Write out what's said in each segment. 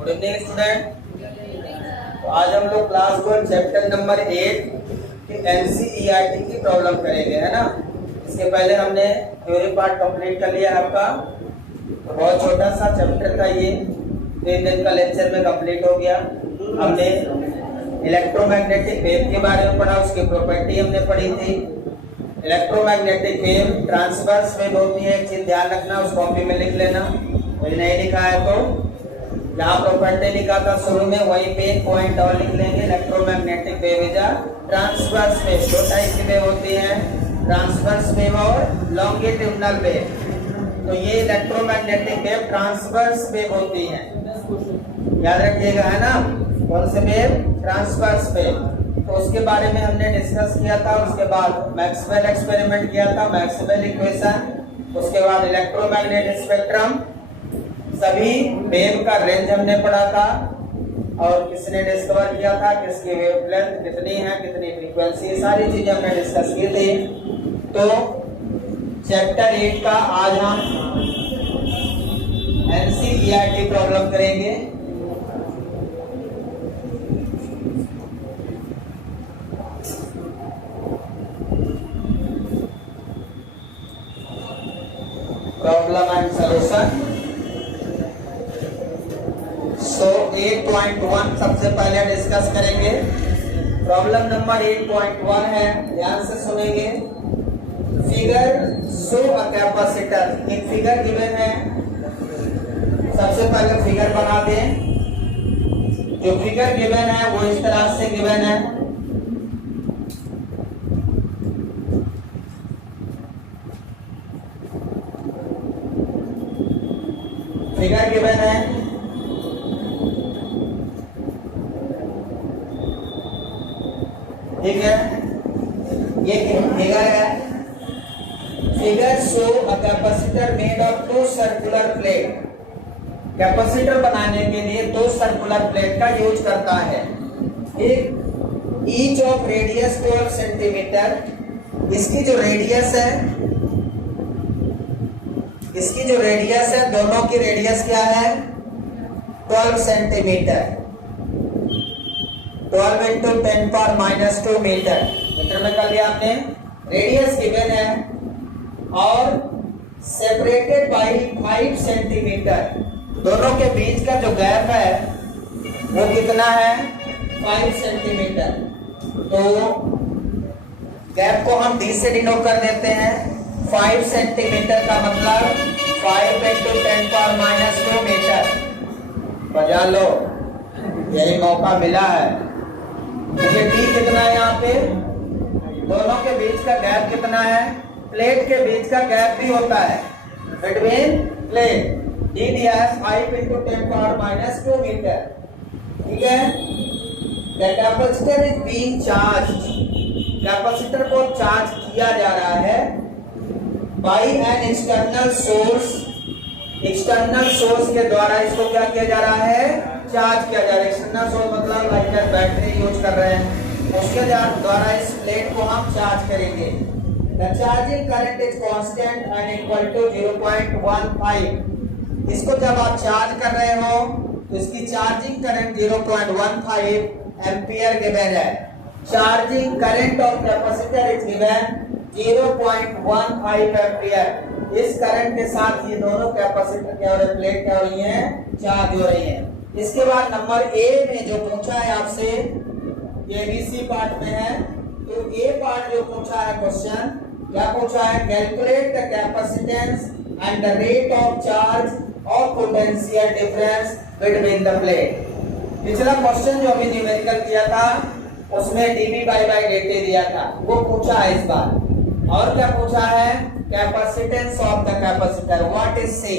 Good evening student. तो आज हम लोग क्लास 1 चैप्टर नंबर 8 की NCERT की प्रॉब्लम करेंगे, है ना। इसके पहले हमने थ्योरी पार्ट कंप्लीट कर लिया आपका। तो बहुत छोटा सा चैप्टर था ये, 3 दिन का लेक्चर में कंप्लीट हो गया। हमने इलेक्ट्रोमैग्नेटिक वेव के बारे में पढ़ा, उसकी प्रॉपर्टी हमने पढ़ी थी। इलेक्ट्रोमैग्नेटिक वेव ट्रांसवर्स वेव होती है, एक चीज ध्यान रखना, उस कॉपी में लिख लेना। मुझे नहीं लिखा है तो जहाँ प्रॉपर्टी लिखा था शुरू में वहीं पे एक पॉइंट और लिख लेंगे। Electromagnetic wave is a transverse wave. दो टाइप की वेव होती है, ट्रांसवर्स वेव और लॉन्गिट्यूडिनल वेव। तो ये इलेक्ट्रोमैग्नेटिक वेव ट्रांसवर्स वेव होती है, याद रखिएगा, है ना। कौन से वेव? Transverse wave. तो उसके बारे में हमने डिस्कस किया था। उसके बाद मैक्सवेल एक्सपेरिमेंट किया था, मैक्सवेल इक्वेशन। उसके बाद इलेक्ट्रोमैग्नेटिक स्पेक्ट्रम, सभी वेव का रेंज हमने पढ़ा था और किसने डिस्कवर किया था, किसकी वेवलेंथ कितनी है, कितनी फ्रीक्वेंसी, सारी चीजें हमने डिस्कस की थी। तो चैप्टर 8 का आज हम NCERT प्रॉब्लम करेंगे। Problem and solution. तो 8.1 सबसे पहले डिस्कस करेंगे। प्रॉब्लम नंबर 8.1 है, ध्यान से सुनेंगे। फिगर शो अ कैपेसिटर, एक फिगर गिवन है। सबसे पहले फिगर बना दें। जो फिगर गिवन है वो इस तरह से गिवन है। फिगर गिवन है, ठीक है। ये फिगर है। Figure show a capacitor made of 2 circular plate. Capacitor बनाने के लिए 2 सर्कुलर प्लेट का यूज करता है। एक ईच ऑफ रेडियस 12 सेंटीमीटर। इसकी जो रेडियस है, दोनों की रेडियस क्या है? 12 सेंटीमीटर। 12 into 10⁻² मीटर, मीटर में कर लिया आपने। रेडियस गिवन है और सेपरेटेड बाय 5 सेंटीमीटर। दोनों के बीच का जो गैप है वो कितना है? 5 सेंटीमीटर। तो गैप को हम d से डिनोट कर देते हैं। 5 सेंटीमीटर का मतलब 5 into 10⁻² मीटर। बजा लो, यही मौका मिला है। मुझे d कितना है यहाँ पे? दोनों के बीच का गैप कितना है? प्लेट के बीच का गैप भी होता है बिटवीन प्लेट। d दिया है 5 into 10⁻² मीटर, ठीक है। The capacitor is being charged. Capacitor को चार्ज किया जा रहा है by an external source. External source के द्वारा इसको क्या किया जा रहा है? चार्ज किया जा रहा है। एक्सटर्नल सोर्स मतलब लाइक बैटरी यूज कर रहे हैं, उसके द्वारा इस प्लेट को हम चार्ज करेंगे। The charging current is constant and equal to 0.15। इसको जब आप चार्ज कर रहे हो तो इसकी चार्जिंग करंट 0.15 एम्पियर गिवन है। Charging current of capacitor is given 0.15 ampere. इस करंट के साथ ये दोनों कैपेसिटर क्या हो रहे हैं? प्लेट क्या हो रही है? चार्ज हो रही है। इसके बाद नंबर ए में जो पूछा है आपसे, ये बीसी पार्ट में है। तो ए पार्ट जो पूछा है क्वेश्चन, क्या पूछा है? Calculate the capacitance and the rate of charge और potential difference between the plate. पिछला क्वेश्चन जो अभी न्यूमेरिकल किया था उसमें dV/dt दिया था, वो पूछा है इस बार। और क्या पूछा है? Capacitance of the capacitor, what is C.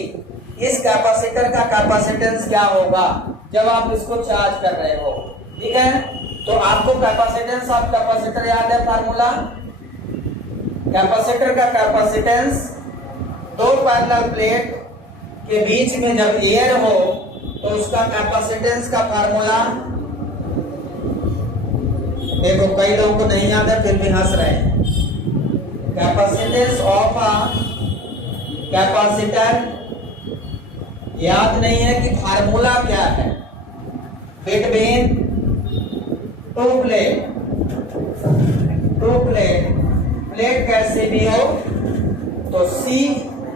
इस कैपेसिटर का कैपेसिटेंस क्या होगा जब आप इसको चार्ज कर रहे हो, ठीक है। तो आपको कैपेसिटेंस ऑफ कैपेसिटर याद है फार्मूला? कैपेसिटर का कैपेसिटेंस 2 पैरेलल प्लेट के बीच में जब एयर हो तो उसका कैपेसिटेंस का फार्मूला, देखो कई लोगों को नहीं याद है फिर भी हंस रहे हैं। कैपेसिटेंस ऑफ अ कैपेसिटर याद नहीं है कि फार्मूला क्या है, बिटवीन टू प्लेट, प्लेट कैसे भी हो तो सी,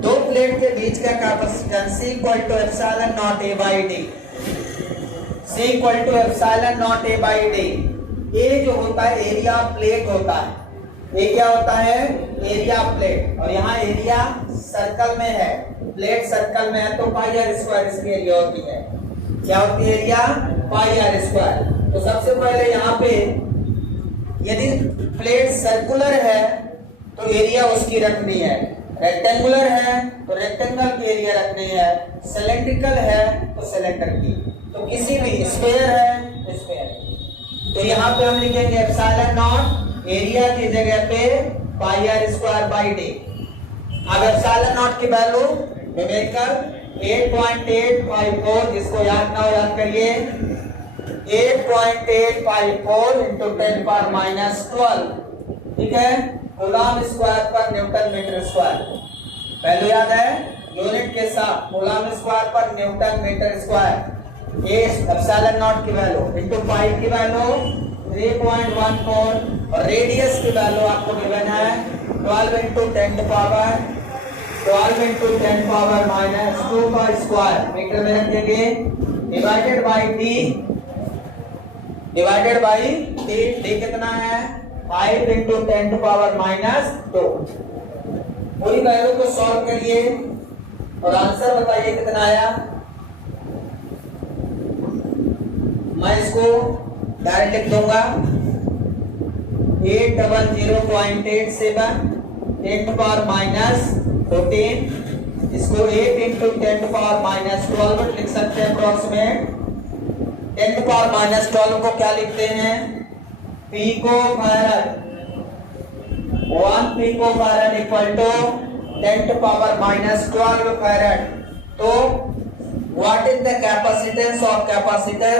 दो प्लेट के बीच का capacitance C equal to epsilon naught A by D, C equal to epsilon naught A by D. ये जो होता है एरिया प्लेट होता है, ये क्या होता है एरिया प्लेट, और यहाँ एरिया सर्कल में है, प्लेट सर्कल में है तो पाई आर स्क्वायर इसकी एरिया होती है। क्या होती है एरिया? Pi R square. तो सबसे पहले यहाँ पे यदि प्लेट सर्कुलर है तो एरिया उसकी रखनी है, रेक्टेंगुलर है तो रेक्टेंगल की एरिया रखनी है, सिलेंड्रिकल है तो सिलेंडर की, तो किसी भी स्फीयर है तो स्फीयर। तो यहाँ पे हम लिखेंगे एप्सिलॉन नॉट एरिया की जगह पे पाई आर स्क्वायर बाई डी। अब एप्सिलॉन नॉट की वैल्यू न्यूमेरिकल 8.854, जिसको याद ना हो याद करिए, 8.854 इंटू 10 पावर माइनस 12, ठीक है, कूलम स्क्वायर पर न्यूटन मीटर स्क्वायर। वैल्यू याद है यूनिट के साथ, कूलम स्क्वायर पर न्यूटन मीटर स्क्वायर। ये एप्सिलॉन नॉट की वैल्यू इंटू पाई की वैल्यू 3.14, और रेडियस की वैल्यू आपको गिवन है 12 इंटू 10 पावर माइनस 2 का स्क्वायर, मीटर में रखेंगे, डिवाइडेड बाई डी कितना है 5 इंटू 10 पावर माइनस 2। पूरी वैल्यू को सॉल्व करिए और आंसर बताइए कितना आया। मैं इसको डायरेक्ट लिख दूंगा 800.87 10 पावर माइनस 14, इसको 8 इंटू 10 पावर माइनस 12 लिख सकते हैं अप्रोक्सीमेट। 10 पावर माइनस 12 को क्या लिखते हैं pico farad, 1 pico farad equal to 10 power minus 12 farad. तो what is the capacitance of capacitor,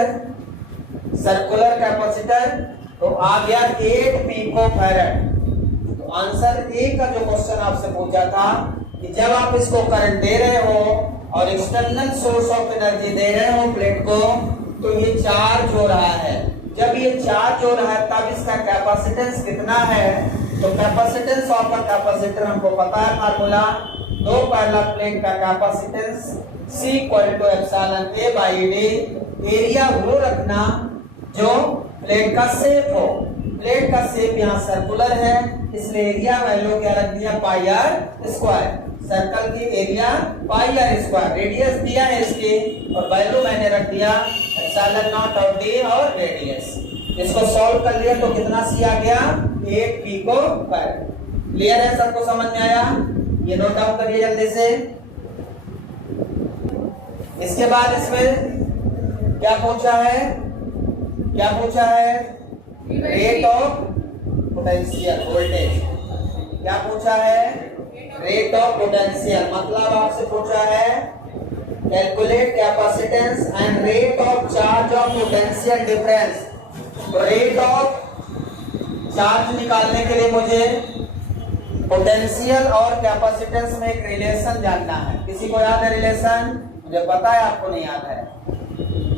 circular capacitor, तो आ गया 8 पिको फैरड। तो आंसर ए का जो क्वेश्चन आपसे पूछा था कि जब आप इसको करंट दे रहे हो और एक्सटर्नल सोर्स ऑफ एनर्जी दे रहे हो प्लेट को, तो ये चार्ज हो रहा है। जब ये चार्ज हो रहा है तब इसका कैपेसिटेंस कितना है, तो कैपेसिटेंस ऑफ अ कैपेसिटर हमको पता है फार्मूला, दो पहला प्लेट का capacitance C equal to epsilon A by D. Area वो रखना जो प्लेट का शेप हो, प्लेट का शेप यहाँ सर्कुलर है इसलिए एरिया वैल्यू क्या रख दिया पाई आर स्क्वायर, सर्कल की area pi R square, radius दिया है इसकी और वैल्यू मैंने रख दिया एप्सिलॉन नॉट ऑफ डी और रेडियस। इसको सॉल्व कर लिया तो कितना सी आ गया 8 पिको फैरड। क्लियर है, सबको समझ में आया? ये नोट डाउन करिए जल्दी से। इसके बाद इसमें क्या पूछा है, रेट ऑफ पोटेंशियल वोल्टेज, क्या पूछा है रेट ऑफ पोटेंशियल, मतलब आपसे पूछा है calculate capacitance and rate of charge of potential difference. तो रेट ऑफ चार्ज निकालने के लिए मुझे पोटेंशियल और कैपेसिटेंस में एक रिलेशन जानना है। किसी को याद है रिलेशन? मुझे पता है आपको नहीं याद है,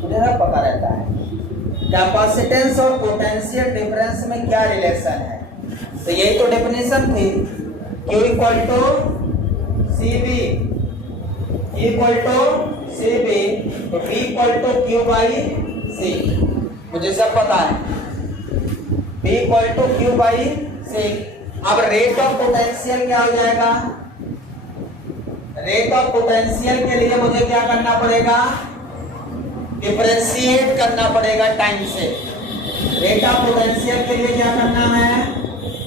मुझे सब पता रहता है। कैपेसिटेंस और पोटेंशियल डिफरेंस में क्या रिलेशन है, तो यही तो डेफिनेशन थी, Q इक्वल टू CB, तो P equal to Q by C, मुझे सब पता है, P equal to Q by C। अब रेट ऑफ पोटेंशियल क्या हो जाएगा, रेट ऑफ पोटेंशियल के लिए मुझे क्या करना पड़ेगा, डिफरेंशिएट करना पड़ेगा टाइम से। रेट ऑफ पोटेंशियल के लिए क्या करना है,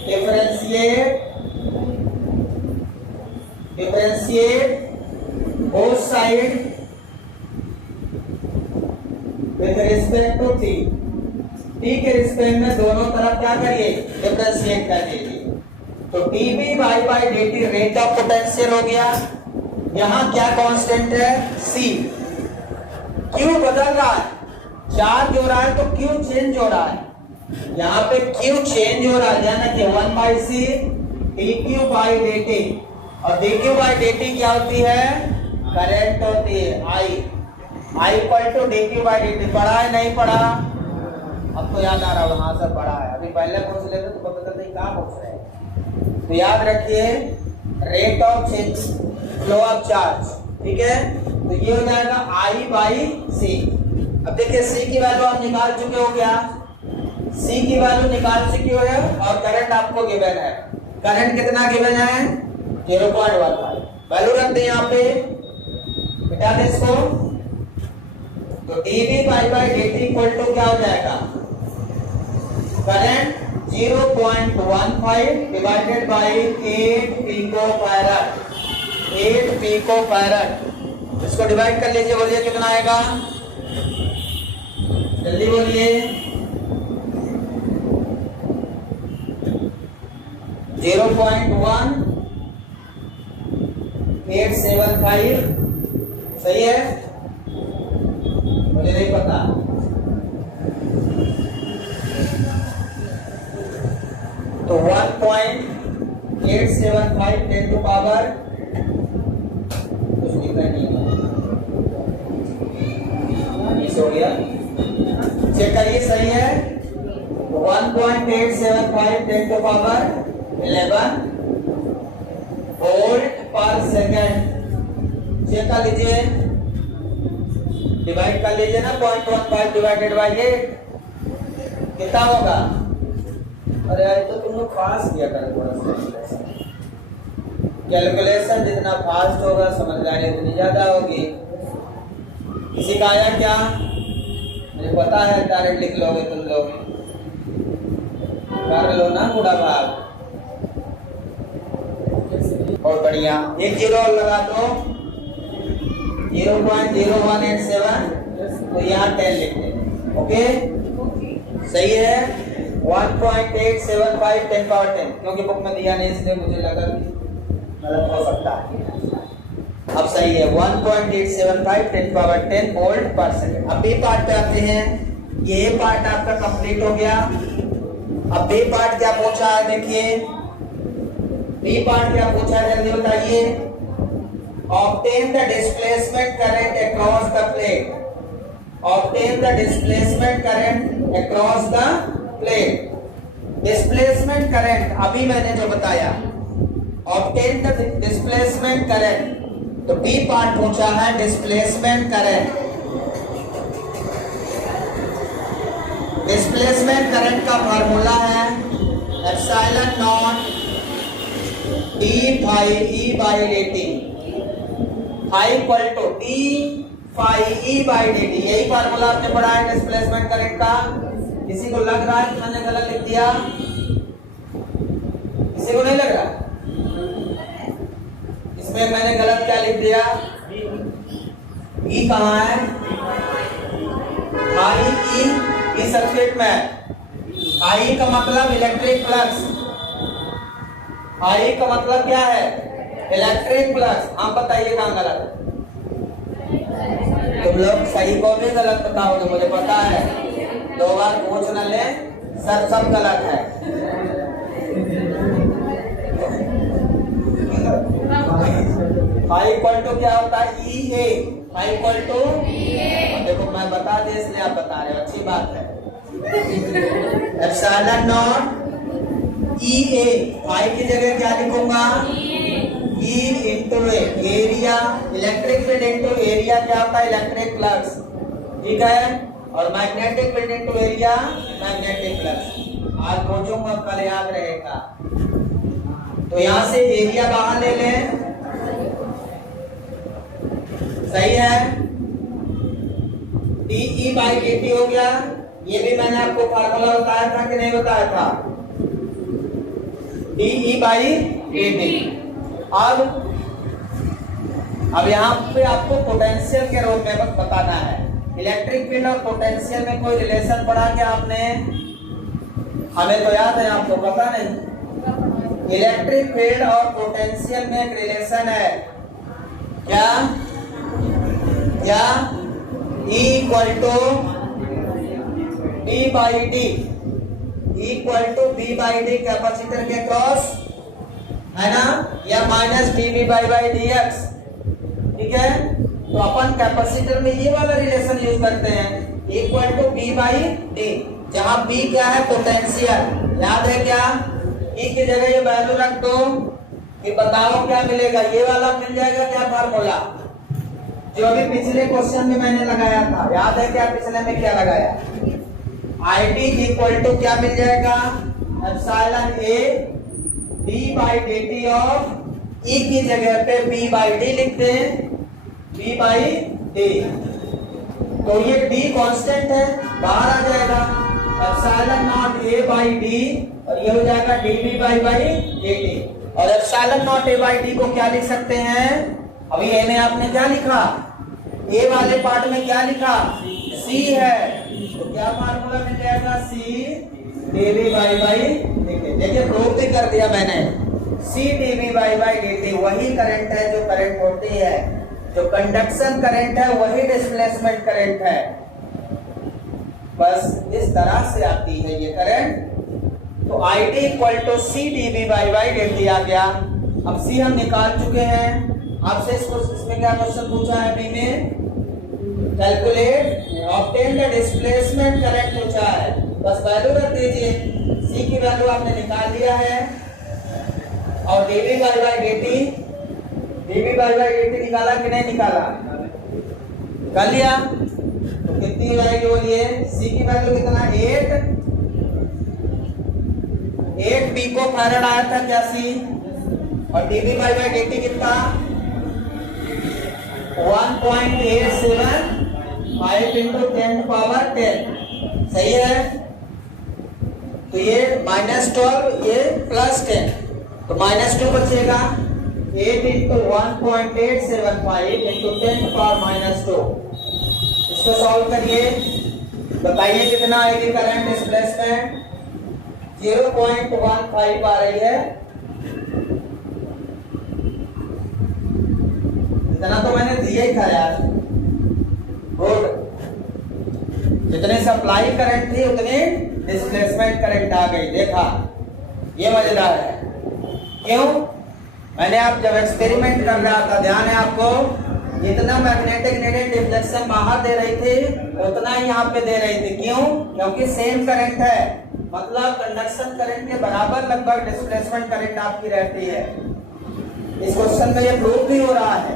differentiate both side with respect to t, के रिस्पेक्ट में दोनों तरफ क्या करिए डिफरेंशिएट कर दीजिए। तो dB by dt rate of potential हो गया। यहाँ क्या कांस्टेंट है C, Q बदल रहा है, चार्ज हो रहा है तो Q चेंज हो रहा है, यहाँ पे Q चेंज हो रहा है, यानी कि 1/c dQ बाई dt, और dQ बाई dt क्या होती है करंट होती है I, I equal to D Q by D T. पढ़ा है नहीं पढ़ा? अब तो याद आ रहा होगा, हाँ सर पढ़ा है। अभी पहले पूछ लेते तो पता चलता कहाँ पूछ रहे हैं। तो याद रखिए rate of change flow of charge, ठीक है। तो ये हो जाएगा आई बाई सी। अब देखिए सी की वैल्यू आप निकाल चुके हो क्या? सी की वैल्यू निकाल चुके हो और करंट आपको गिवन है। करंट कितना गिवन है? 0.15। वैल्यू रख दें यहाँ पे, बेटा दे इसको। तो dV by dt equal to क्या हो जाएगा? Current 0.15 divided by 8 pico farad. 8 pico farad. इसको डिवाइड कर लीजिए, बोलिए कितना आएगा? जल्दी बोलिए। 0.1875 सही है? मुझे नहीं पता। तो 1.875 10 टू पावर कुछ लिखा नहीं है, मिस हो गया। चेक करिए सही है। 1.875 10 टू पावर 11 वोल्ट पर सेकेंड। चेक कर लीजिए, डिवाइड कर लीजिए ना। 0.15 डिवाइडेड बाई 8 कितना होगा? अरे यार तो तुम लोग फास्ट किया कर थोड़ा सा। कैलकुलेशन जितना फास्ट होगा समझदारी उतनी ज्यादा होगी। किसी का आया क्या? मुझे पता है डायरेक्ट लिख लोगे तुम लोग, कर लो ना पूरा भाग। बहुत बढ़िया। एक जीरो और लगा दो, 0.0187। तो यहाँ 10 लिख दें। ओके सही है। 1.875 10 पावर 10, क्योंकि बुक में दिया नहीं इसलिए मुझे लगा कि गलत हो सकता है। अब सही है 1.875 10 पावर 10 वोल्ट पर सेकेंड। अब बी पार्ट पे आते हैं। ये पार्ट आपका कंप्लीट हो गया। अब बी पार्ट क्या पूछा है देखिए। बी पार्ट क्या पूछा है जल्दी बताइए। Obtain the displacement current across the plate. Obtain the displacement current across the plate. Displacement current अभी मैंने जो बताया, obtain the displacement current। तो बी पार्ट पूछा है displacement current। डिस्प्लेसमेंट करंट का फार्मूला है epsilon naught D phi E by dt। Phi equal to D phi E by dt। यही फार्मूला आपने पढ़ा है डिस्प्लेसमेंट करंट का। किसी को लग रहा है कि मैंने गलत लिख दिया? किसी को नहीं लग रहा? इसमें मैंने गलत क्या लिख दिया? ई कहाँ है? आई ई सब्जेक्ट में। आई का मतलब इलेक्ट्रिक फ्लक्स। आई का मतलब क्या है? Electric flux. आप बताइए कहाँ गलत है? तुम लोग सही को भी गलत बताओगे, मुझे पता है। 2 बार पूछ न ले सर, सब गलत है। फाई इक्वल टू क्या होता है? ई ए। फाई इक्वल टू देखो मैं बता दे इसलिए आप बता रहे हो, अच्छी बात है। Epsilon naught E A. Phi की जगह क्या लिखूंगा? E into area. Electric field into area क्या होता है? इलेक्ट्रिक फ्लक्स, ठीक है। और magnetic field into area magnetic flux. आज पूछूंगा कल याद रहेगा। तो यहां से एरिया बाहर ले लें, सही है। D E by D T हो गया। ये भी मैंने आपको फार्मूला बताया था कि नहीं बताया था? D E by D T. अब यहाँ पे आपको पोटेंशियल के रूप में बस बताना है। इलेक्ट्रिक फील्ड और पोटेंशियल में कोई रिलेशन पढ़ा क्या आपने? हमें तो याद है, आपको पता नहीं। इलेक्ट्रिक फील्ड और पोटेंशियल में एक रिलेशन है। क्या? क्या? E equal to B by D. Equal to B by D capacitor के क्रॉस, है ना, या minus D B by D X, ठीक है। तो अपन कैपेसिटर में ये वाला रिलेशन यूज करते हैं, equal to B by D, जहां बी क्या है, पोटेंशियल। याद है क्या? ई की जगह ये वैल्यू रख दो कि बताओ क्या मिलेगा, ये वाला मिल जाएगा क्या फार्मूला, जो अभी पिछले क्वेश्चन में मैंने लगाया था। याद है क्या पिछले में क्या लगाया? आई टी इक्वल टू क्या मिल जाएगा, epsilon A D by D T of E की जगह पे बी बाई डी लिखते हैं, बी बाई डी। तो ये डी कांस्टेंट है, बाहर आ जाएगा epsilon not A by D, और ये हो जाएगा D B by D T. और epsilon not A by D को क्या लिख सकते हैं? अभी एने आपने क्या लिखा, ए वाले पार्ट में क्या लिखा, सी है, तो क्या फार्मूला मिल जाएगा, C D B by D T. देखिए प्रूव भी कर दिया मैंने, C D B by D T वही करंट है जो करंट होती है, जो कंडक्शन करंट है वही डिस्प्लेसमेंट करंट है, बस इस तरह से आती है ये करंट। तो I T equal to C D B by D T आ गया। अब सी हम निकाल चुके हैं, आपसे इसमें क्या क्वेश्चन पूछा है, बी में calculate obtain the displacement current पूछा है, बस वैल्यू रख दीजिए, सी की वैल्यू आपने निकाल लिया है, और D B by D T, D B by D T निकाला कि नहीं निकाला, कर लिया। तो कितनी वैल्यू बोलिए, सी की वैल्यू कितना, 8 पिको फैराड आया था क्या सी, और D B by D T कितना, 1.875 इंटू 10⁻10, सही है। तो ये -12, ये +10, तो -2 बचेगा, 8 इंटू 1.875 इंटू 10⁻²। इसको सॉल्व करिए, बताइए कितना आएगी करंट डिस्प्लेसमेंट, 0.15 आ रही है। इतना तो मैंने दिया ही था यार, गुड। जितने सप्लाई करंट थी उतने डिस्प्लेसमेंट करंट आ गई, देखा, ये मजेदार है। क्यों? मैंने आप जब एक्सपेरिमेंट कर रहा था, ध्यान है आपको, जितना मैग्नेटिक नेटेड डिफ्लेक्शन बाहर दे रही थी उतना ही यहाँ पे दे रही थी। क्यों? क्योंकि सेम करंट है, मतलब कंडक्शन करंट के बराबर लगभग डिस्प्लेसमेंट करंट आपकी रहती है। इस क्वेश्चन में ये प्रूफ भी हो रहा है,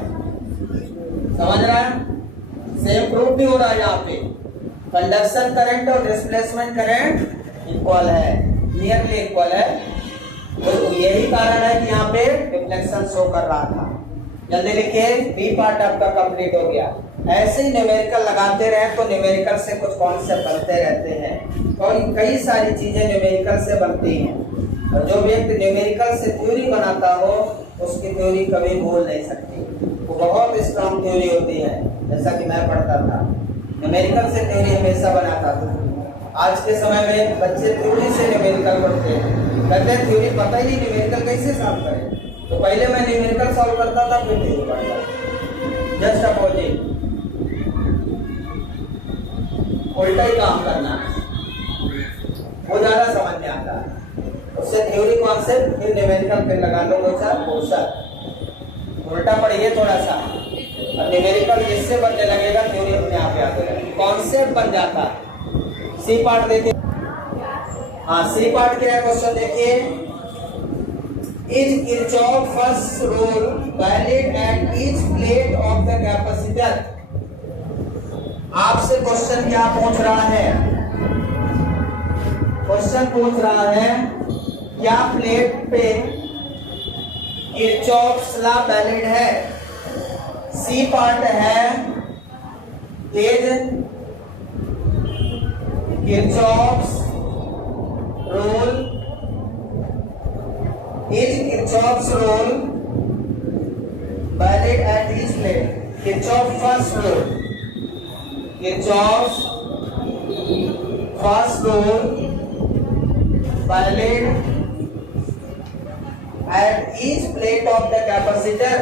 समझ रहा है, सेम प्रूफ भी हो रहा है, यहाँ पे कंडक्शन करंट और डिस्प्लेसमेंट करंट इक्वल है, नियरली इक्वल है। तो यही कारण है कि यहाँ पे रिफ्लेक्शन शो कर रहा था। जल्दी लिखिए, बी पार्ट आपका कंप्लीट हो गया। ऐसे ही न्यूमेरिकल लगाते रहे तो न्यूमेरिकल से कुछ कॉन्सेप्ट बनते रहते हैं, और कई सारी चीजें न्यूमेरिकल से बनती हैं, और जो व्यक्ति न्यूमेरिकल से थ्योरी बनाता हो उसकी थ्योरी कभी भूल नहीं सकती, वो बहुत स्ट्रॉन्ग थ्योरी होती है। जैसा कि मैं पढ़ता था, न्यूमेरिकल से थ्योरी हमेशा बनाता था। आज के समय में बच्चे थ्योरी से न्यूमेरिकल पढ़ते हैं, कहते हैं थ्योरी पता ही नहीं न्यूमेरिकल कैसे सॉल्व करें। तो पहले मैं न्यूमेरिकल सॉल्व करता था, फिर थ्योरी पढ़ता था, जस्ट अपोजिट, उल्टा ही काम करना है, वो ज्यादा समझ में आता है। उससे थ्योरी कॉन्सेप्ट, फिर न्यूमेरिकल, फिर लगा लो क्वेश्चन, उल्टा पढ़िए थोड़ा सा, और न्यूमेरिकल जिससे बनने लगेगा थ्योरी अपने आप याद हो जाएगी, कॉन्सेप्ट बन जाता है। सी पार्ट देखिए, हाँ सी पार्ट क्या है क्वेश्चन देखिए, is Kirchhoff first rule valid at each plate of the capacitor. आपसे क्वेश्चन क्या पूछ रहा है, क्वेश्चन पूछ रहा है क्या प्लेट पे किरचॉफ्स लॉ वैलिड है। सी पार्ट है is Kirchhoff's rule, is Kirchhoff's rule valid at each plate. Kirchhoff first rule, Kirchhoff's first rule valid at each plate of the capacitor,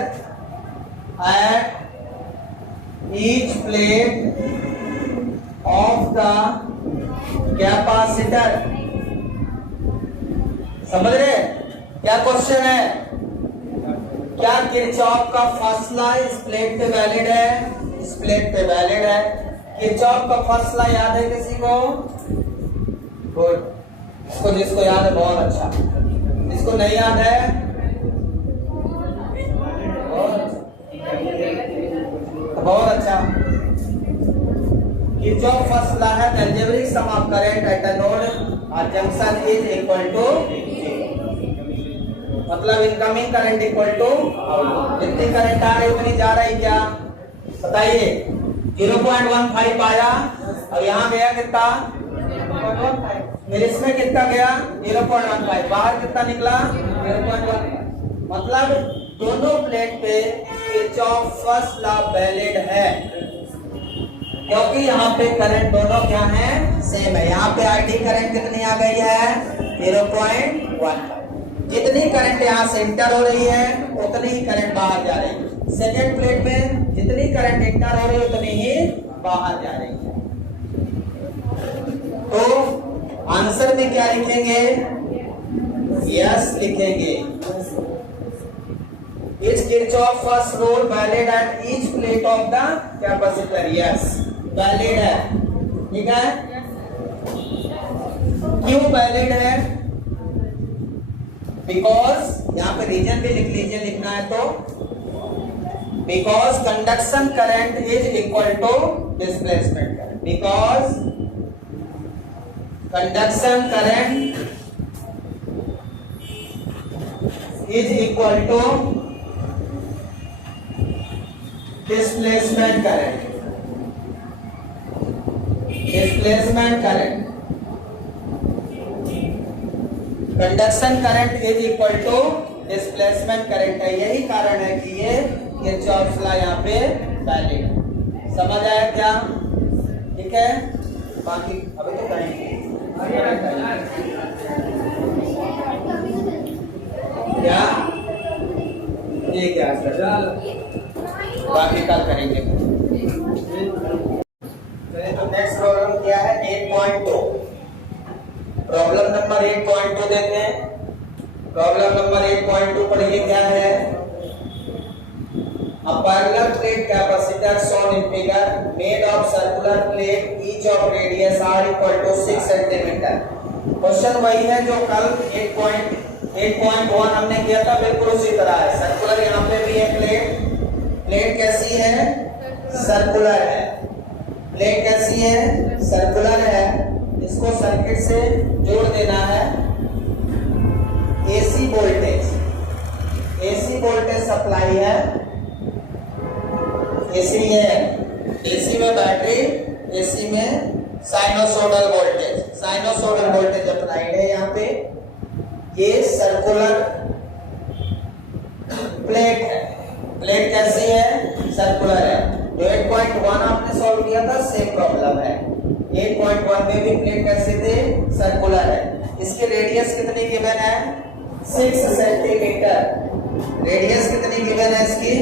at each plate of the capacitor। समझ रहे क्या question है, क्या Kirchhoff का first law इस plate पे valid है? इस प्लेट पे वैलिड है। किरचॉफ का फर्स्ट लॉ याद है किसी को? गुड, इसको जिसको याद है बहुत अच्छा, जिसको नहीं याद है बहुत अच्छा। किरचॉफ फर्स्ट लॉ है algebraic sum of current at a node और जंक्शन इज इक्वल टू, मतलब इनकमिंग करंट इक्वल टू जितनी करंट आ रही उतनी जा रही, क्या बताइए? 0.15 आया और यहाँ गया कितना? 0.15। फिर इसमें कितना गया? 0.15। बाहर कितना निकला? 0.1। मतलब दोनों प्लेट पे किरचॉफ फर्स्ट लॉ वैलिड है, क्योंकि यहाँ पे करंट दोनों क्या है? सेम है। यहाँ पे आईडी करंट कितनी आ गई है? 0.1। जितनी करंट यहाँ से इंटर हो रही है उतनी ही करंट बाहर जा रही है। सेकेंड प्लेट में जितनी करंट इंटर हो रही है उतनी ही बाहर जा रही है। तो आंसर में क्या लिखेंगे? यस लिखेंगे। Is Kirchhoff first rule valid at each plate of the capacitor? Yes valid है। ठीक है, क्यों वैलिड है? बिकॉज यहाँ पे रीजन भी लिख लीजिए, लिखना है तो, because conduction current is equal to displacement current. Because conduction current is equal to displacement current. Displacement current, conduction current is equal to displacement current है। यही कारण है कि ये किरचॉफ लॉ यहाँ पे वैलिड है। समझ आया क्या? ठीक है, बाकी अभी तो करेंगे क्या? ठीक है, बाकी कल करेंगे। तो नेक्स्ट प्रॉब्लम क्या है? 8.2। प्रॉब्लम नंबर 8.2 देखते हैं। प्रॉब्लम नंबर 8.2 पढ़िए क्या है? A parallel plate capacitor shown in figure made of circular plate each of radius r equal to 6 cm। Question वही है जो कल 8.1 हमने किया था, बिल्कुल उसी तरह है। सर्कुलर यहाँ पे भी है प्लेट। प्लेट कैसी है? सर्कुलर है। प्लेट कैसी है? सर्कुलर है। इसको सर्किट से जोड़ देना है। AC voltage, AC voltage supply है। एसी है, एसी में बैटरी, एसी में sinusoidal voltage, sinusoidal voltage applied है यहाँ पे। ये सर्कुलर प्लेट है। प्लेट कैसी है? सर्कुलर है। जो 8.1 आपने सॉल्व किया था सेम प्रॉब्लम है। 8.1 में भी प्लेट कैसे थे? सर्कुलर है। इसकी रेडियस कितनी गिवन है? 6 सेंटीमीटर। रेडियस कितनी गिवन है इसकी?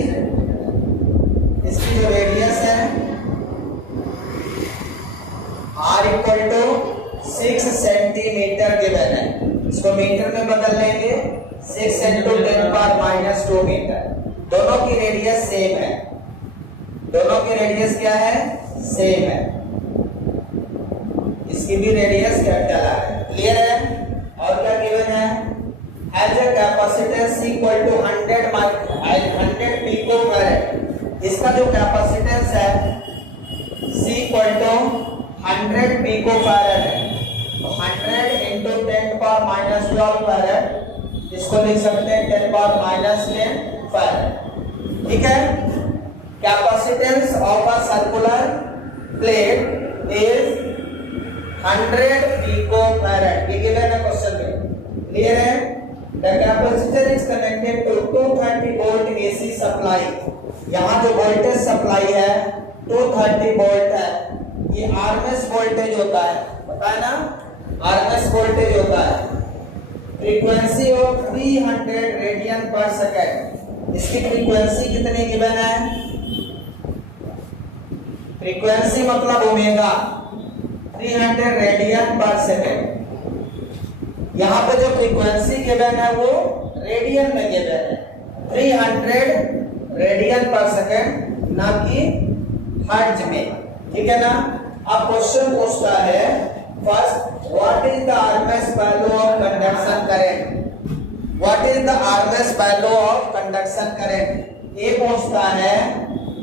इसकी जो रेडियस है r equal to 6 centimetre given है। इसको मीटर में बदल लेंगे। 6 इंटू 10⁻⁻2 मीटर। दोनों की रेडियस सेम है। दोनों की रेडियस क्या है? सेम है। इसकी भी रेडियस कैपिटल है। क्लियर है? और क्या गिवन है? As a capacitance equal to 100 picofarad. इसका जो कैपेसिटेंस है C इक्वल टू 100 पिकोफैरेड है। तो 100 इंटू 10⁻12 फैरेड, इसको लिख सकते हैं 10⁻10 फैरेड। ठीक है, capacitance of a circular plate is 100 picofarad. ये गिवन है क्वेश्चन में। क्लियर है? The capacitor is connected to 230 volt AC supply. यहाँ जो वोल्टेज सप्लाई है 230 वोल्ट है। ये आरएमएस वोल्टेज होता है, पता है ना? आरएमएस वोल्टेज होता है। फ्रीक्वेंसी ऑफ 300 रेडियन पर सेकेंड। इसकी फ्रीक्वेंसी कितनी गिवन है? फ्रीक्वेंसी मतलब ओमेगा, 300 रेडियन पर सेकेंड। यहाँ पे जो फ्रीक्वेंसी गिवन है वो रेडियन में गिवन है। 300 रेडियन पर सेकेंड, ना कि हर्ट्ज में, ठीक है ना। अब क्वेश्चन पूछता है first, what is the RMS value of conduction current, what is the RMS value of conduction current. ये पूछता है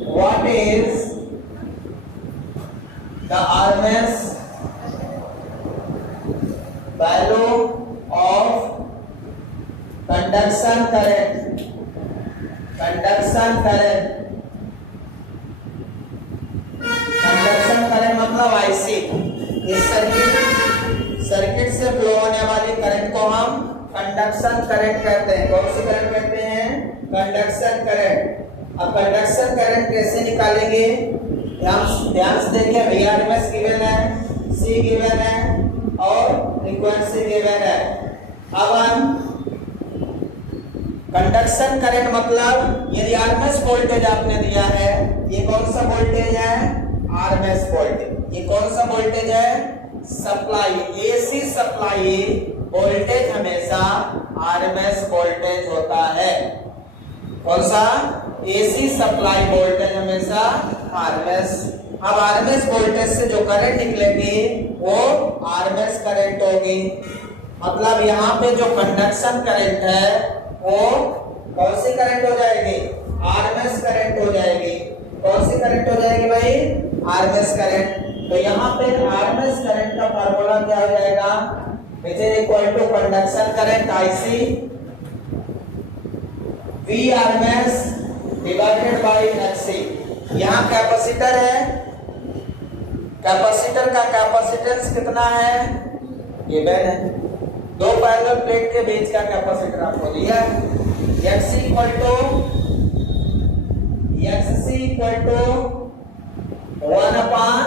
what is the RMS value of conduction current, conduction current, conduction current मतलब आईसी, इस circuit से flow होने वाली current को हम कंडक्शन करंट कहते हैं। कौन सी करंट कहते हैं? Conduction current. अब कंडक्शन करंट कैसे निकालेंगे? ध्यान से देखिए, Vrms गिवन है, C गिवन है और फ्रीक्वेंसी गिवन है। अब हम कंडक्शन करंट मतलब यदि आरएमएस वोल्टेज आपने दिया है, ये कौन सा वोल्टेज है? RMS voltage. ये कौन सा वोल्टेज है? सप्लाई, एसी सप्लाई वोल्टेज हमेशा आरएमएस वोल्टेज होता है। कौन सा? एसी सप्लाई वोल्टेज हमेशा आरएमएस। अब आरएमएस वोल्टेज से जो करंट निकलेगी वो आरएमएस करंट होगी। मतलब यहाँ पे जो कंडक्शन करंट है वो कौन सी करंट हो जाएगी? आरएमएस करंट हो जाएगी। कौन सी करंट हो जाएगी भाई? RMS current. तो यहाँ पे आरएमएस करंट का फार्मूला क्या हो जाएगा? which is equal to conduction current IC Vrms divided by XC। यहाँ कैपेसिटर है, कैपेसिटर का कैपेसिटेंस कितना है? गिवन है। दो पैरेलल प्लेट के बीच का कैपेसिटर आपको दिया है। XC equal to 1 upon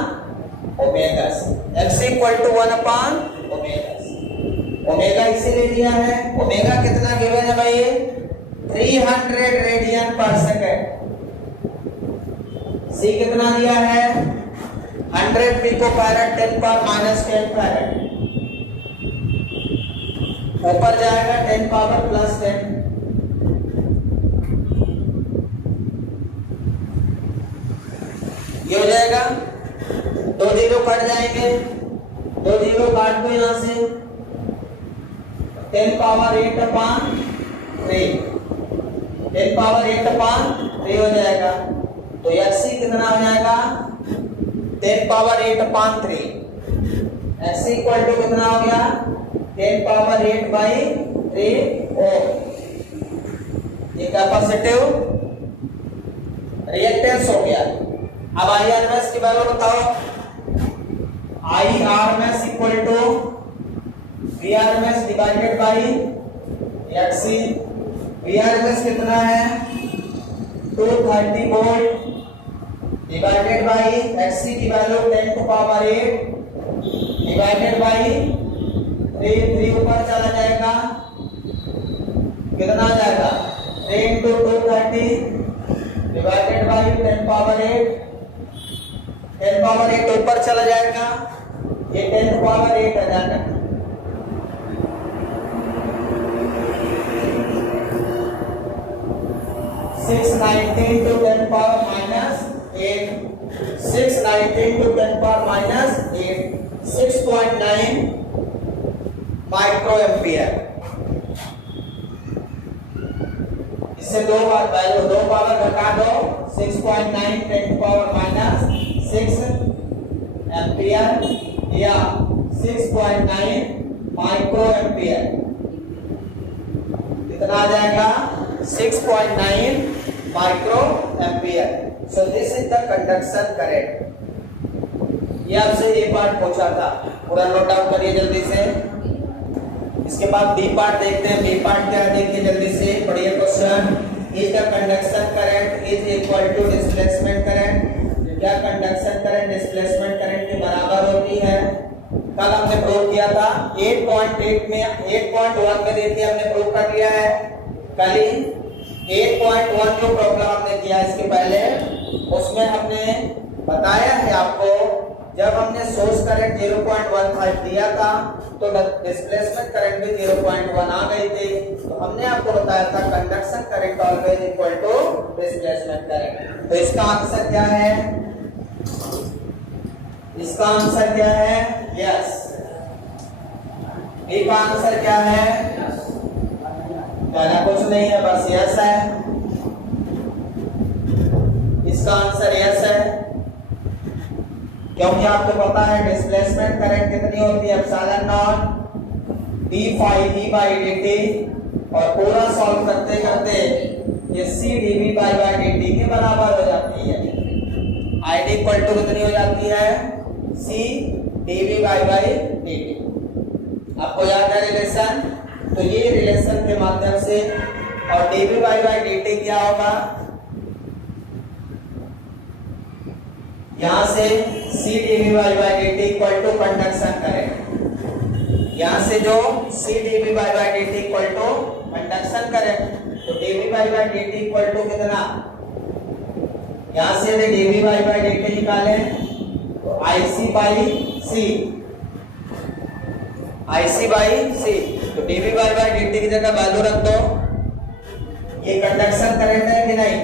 omega C। XC equal to 1 upon omega C। Omega इसीलिए दिया है। ओमेगा कितना गिवन है भाई? 300 रेडियन पर सेकेंड। C कितना दिया है? 100 पिकोफैरड 10 पावर माइनस 10 फैरड। ऊपर जाएगा 10 पावर प्लस 10। ये हो जाएगा, दो जीरो कट जाएंगे, दो जीरो काट दो यहां से, 10 पावर 8 upon 3, 10 पावर 8 upon 3 हो जाएगा। तो XC कितना हो जाएगा? 10 power 8 upon 3। XC equal to कितना हो गया? 10 पावर 8 by 3 ओम। ये कैपेसिटिव रिएक्टेंस हो गया। अब IRMS की वैल्यू बताओ। IRMS equal to Vrms divided by XC। Vrms कितना है? 230 वोल्ट डिवाइडेड बाई XC की value 10 to power 8 divided by 3 ऊपर चला जाएगा, कितना आ जाएगा? 3 into 230 divided by 10 power 8, 10 power 8 ऊपर चला जाएगा, ये 10 पावर 8 आ जाएगा। 619 to 10 power minus 8, 619 to 10 power minus 8, 6.9 micro ampere. इससे दो बार वैल्यू, दो पावर घटा दो, 6.9 10 पावर माइनस 6 एम्पियर या 6.9 माइक्रो एम्पियर। कितना आ जाएगा? 6.9 micro ampere. So this is the conduction current. ये आपसे ए पार्ट पूछा था, पूरा नोट डाउन करिए जल्दी से। इसके बाद बी पार्ट देखते हैं। बी पार्ट क्या है देखिए जल्दी से, पढ़िए question. Is the conduction current is equal to displacement current. क्या कंडक्शन करंट डिस्प्लेसमेंट करंट के बराबर होती है? कल हमने प्रूव किया था 8.1 में देखिए हमने प्रूव कर लिया है। कल ही 8.1 जो प्रॉब्लम हमने किया इसके पहले, उसमें हमने बताया है आपको, जब हमने सोर्स करंट 0.15 दिया था तो डिस्प्लेसमेंट करंट भी 0.1 आ गई थी। तो हमने आपको बताया था conduction current always equal to displacement current. तो इसका आंसर क्या है? इसका आंसर क्या है? यस। बी का आंसर क्या है? कहना कुछ नहीं है, बस यस है। इसका आंसर यस है, क्योंकि आपको पता है डिस्प्लेसमेंट करंट कितनी होती है? Epsilon naught D phi E by dt, और पूरा सॉल्व करते करते ये c dv बाई dt के बराबर हो जाती है। id इक्वल टू कितनी हो जाती है? c dv by dt। आपको याद है रिलेशन? तो ये रिलेशन के माध्यम से, और dv बाई dt क्या होगा? यहां से c dv by dt equal to conduction current. यहां से जो c dv by dt equal to conduction current, तो dv by dt equal to कितना? यहां से यदि dv बाई dt निकालें तो ic by c, ic by c, तो dv बाई dt की जगह वैल्यू रख दो। ये कंडक्शन करंट है कि नहीं?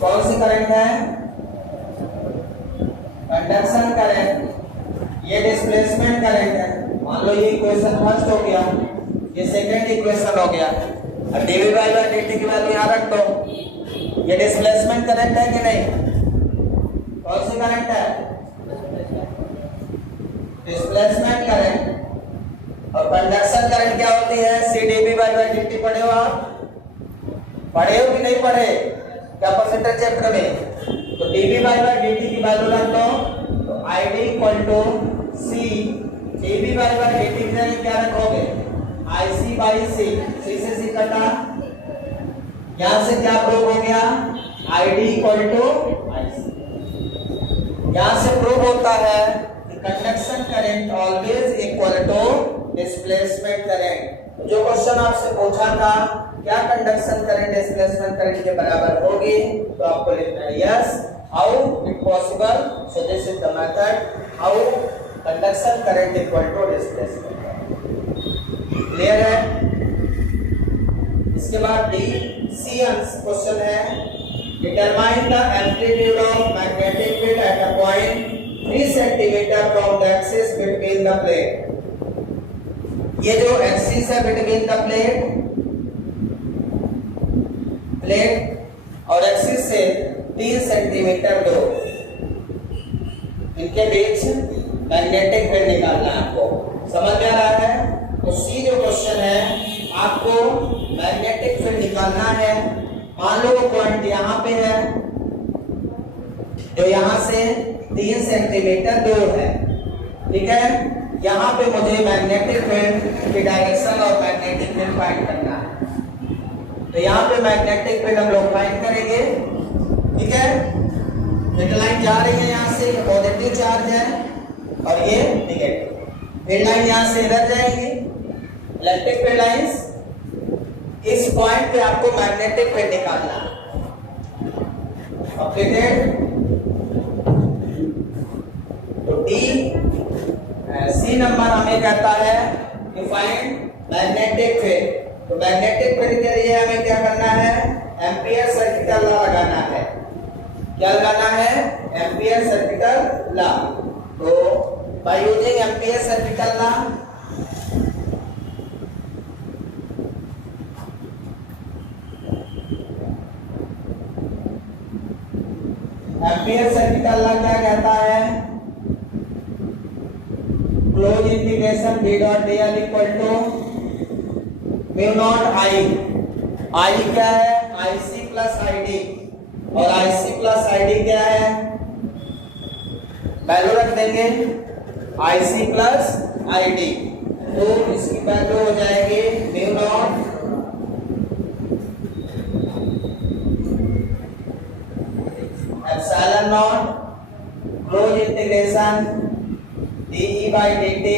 कौन सी करंट है? Conduction current. ये डिस्प्लेसमेंट करंट है। मान लो ये इक्वेशन फर्स्ट हो गया, ये सेकंड इक्वेशन हो गया। अब dv बाई dt की वैल्यू यहां रख दो। ये डिस्प्लेसमेंट करंट है कि नहीं? कौन सी करंट है? Displacement current. और कंडक्शन करंट क्या होती है? c dv by dt। पढ़े हो आप? पढ़े हो कि नहीं पढ़े कैपेसिटर चैप्टर में? तो dv बाई dt की वैल्यू रख दो, तो id equal to c dv by dt की जगह क्या रखोगे? ic बाई c, c से c कटा, यहां से क्या प्रूव हो गया? id equal to ic। यहां से प्रूव होता है कि conduction current always equal to displacement current. जो क्वेश्चन आपसे पूछा था क्या कंडक्शन करंट डिस्प्लेसमेंट करंट के बराबर होगी, तो आपको लिखना है yes. How it possible? So this is the method how conduction current equal to displacement current. Clear है? इसके बाद डी सी क्वेश्चन है, determine the amplitude of magnetic field at a point 3 centimetre from the axis between the plate. ये जो axis है between the plate और axis से 3 centimetre दूर, इनके बीच मैग्नेटिक फील्ड निकालना है आपको। समझ में आ रहा है? तो सी जो क्वेश्चन है, आपको मैग्नेटिक फील्ड निकालना है। मान लो वो पॉइंट यहाँ पे है, जो यहाँ से 3 सेंटीमीटर दूर है, ठीक है? यहाँ पे मुझे मैग्नेटिक फील्ड की डायरेक्शन और मैग्नेटिक फील्ड फाइंड करना है। तो यहाँ पे मैग्नेटिक फील्ड हम लोग फाइंड करेंगे, ठीक है? एक लाइन जा रही है यहाँ से, पॉजिटिव चार्ज है और ये नेगेटिव। फील्ड लाइन यहाँ से इधर जाएगी, इलेक्ट्रिक फील्ड लाइंस। इस पॉइंट पे आपको मैग्नेटिक फील्ड निकालना है। तो डी सी नंबर हमें कहता है कि फाइंड मैग्नेटिक फील्ड। तो मैग्नेटिक फील्ड के लिए हमें क्या करना है? एम्पियर सर्किटल लॉ लगाना है। क्या लगाना है? Ampere circuital law. तो by using ampere circuital law, ampere circuital law क्या कहता है? Close integration b dot dl equal to mu not i। i क्या है? ic प्लस id, और ic प्लस id क्या है? वैल्यू रख देंगे ic प्लस id, तो इसकी वैल्यू हो जाएगी mu not epsilon not close integration dE by dt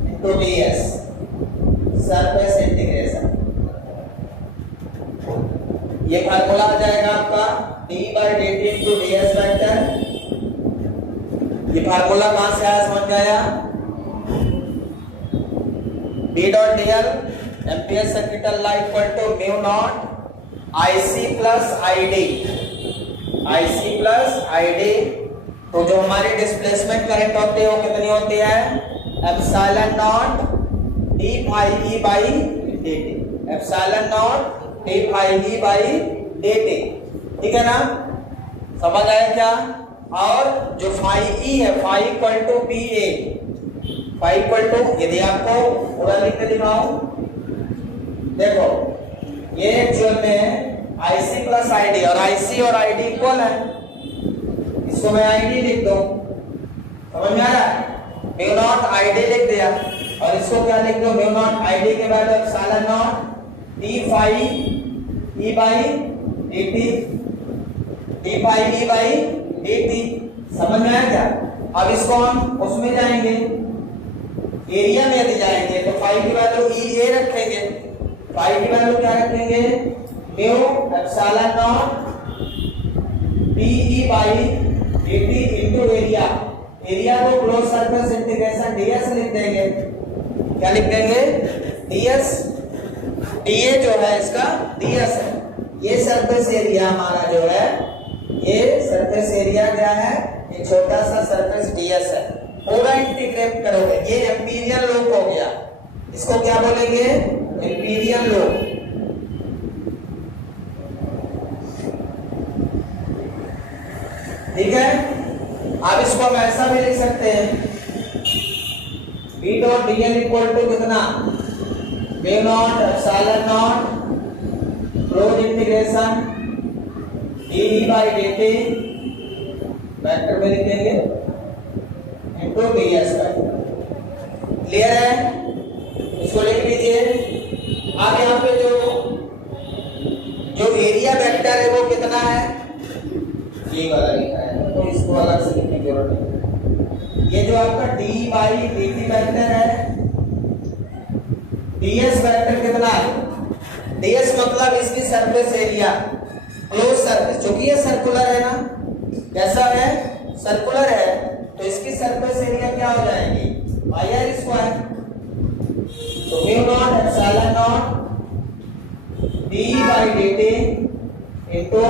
into ds, surface integration. ये फार्मूला आ जाएगा आपका dE by dt into ds vector. ये फार्मूला कहां से आया समझ में आया? B dot dl ampere circuital law equal to mu naught IC plus ID, IC plus ID तो जो हमारी डिस्प्लेसमेंट करंट होती है वो कितनी होती है, epsilon naught D phi E by D T, epsilon naught D phi E by D T. ठीक है ना, समझ आया क्या। और जो फाई ई है, phi equal to P A, phi equal to, यदि आपको पूरा लिख के दिखाऊं, देखो ये एक्चुअल में आईसी प्लस आईडी, और आईसी और आईडी इक्वल है, इसको मैं आईडी लिख दूं, समझ में आ रहा है, म्यू नॉट आईडी लिख दिया, और इसको क्या लिख दो, म्यू नॉट आईडी के बाद epsilon naught D phi E by D T, D phi E by D T. समझ में आया क्या। अब इसको हम उसमें जाएंगे, एरिया में यदि जाएंगे तो फाई की वैल्यू ई ए रखेंगे, फाई की वैल्यू क्या रखेंगे, mu epsilon naught D E by D T into area, area को क्लोज सरफेस इंटीग्रेशन डीएस लिख देंगे, क्या लिख देंगे, डीएस, डीए जो है इसका डीएस है, ये सरफेस एरिया हमारा जो है, ये सरफेस एरिया क्या है, ये छोटा सा सरफेस डीएस है, पूरा इंटीग्रेट करोगे, ये एम्पीरियल लूप हो गया, इसको क्या बोलेंगे, एम्पीरियल लूप। ठीक है, अब इसको हम ऐसा भी लिख सकते हैं, B dot D L equal to कितना, mu not epsilon not close integration D E by D T, vector में लिखेंगे, into D S by. Clear है, इसको लिख लीजिए। अब यहाँ पे जो एरिया वेक्टर है वो कितना है, ये वाला लिखा है, तो इसको अलग से लिखने की जरूरत नहीं। ये जो आपका D by D T vector है, डीएस वेक्टर कितना है, डीएस मतलब इसकी सरफेस एरिया, क्लोज सरफेस, क्योंकि ये सर्कुलर है ना, कैसा है, सर्कुलर है, तो इसकी सरफेस एरिया क्या हो जाएगी, पाई आर स्क्वायर, तो mu not epsilon naught D by D T into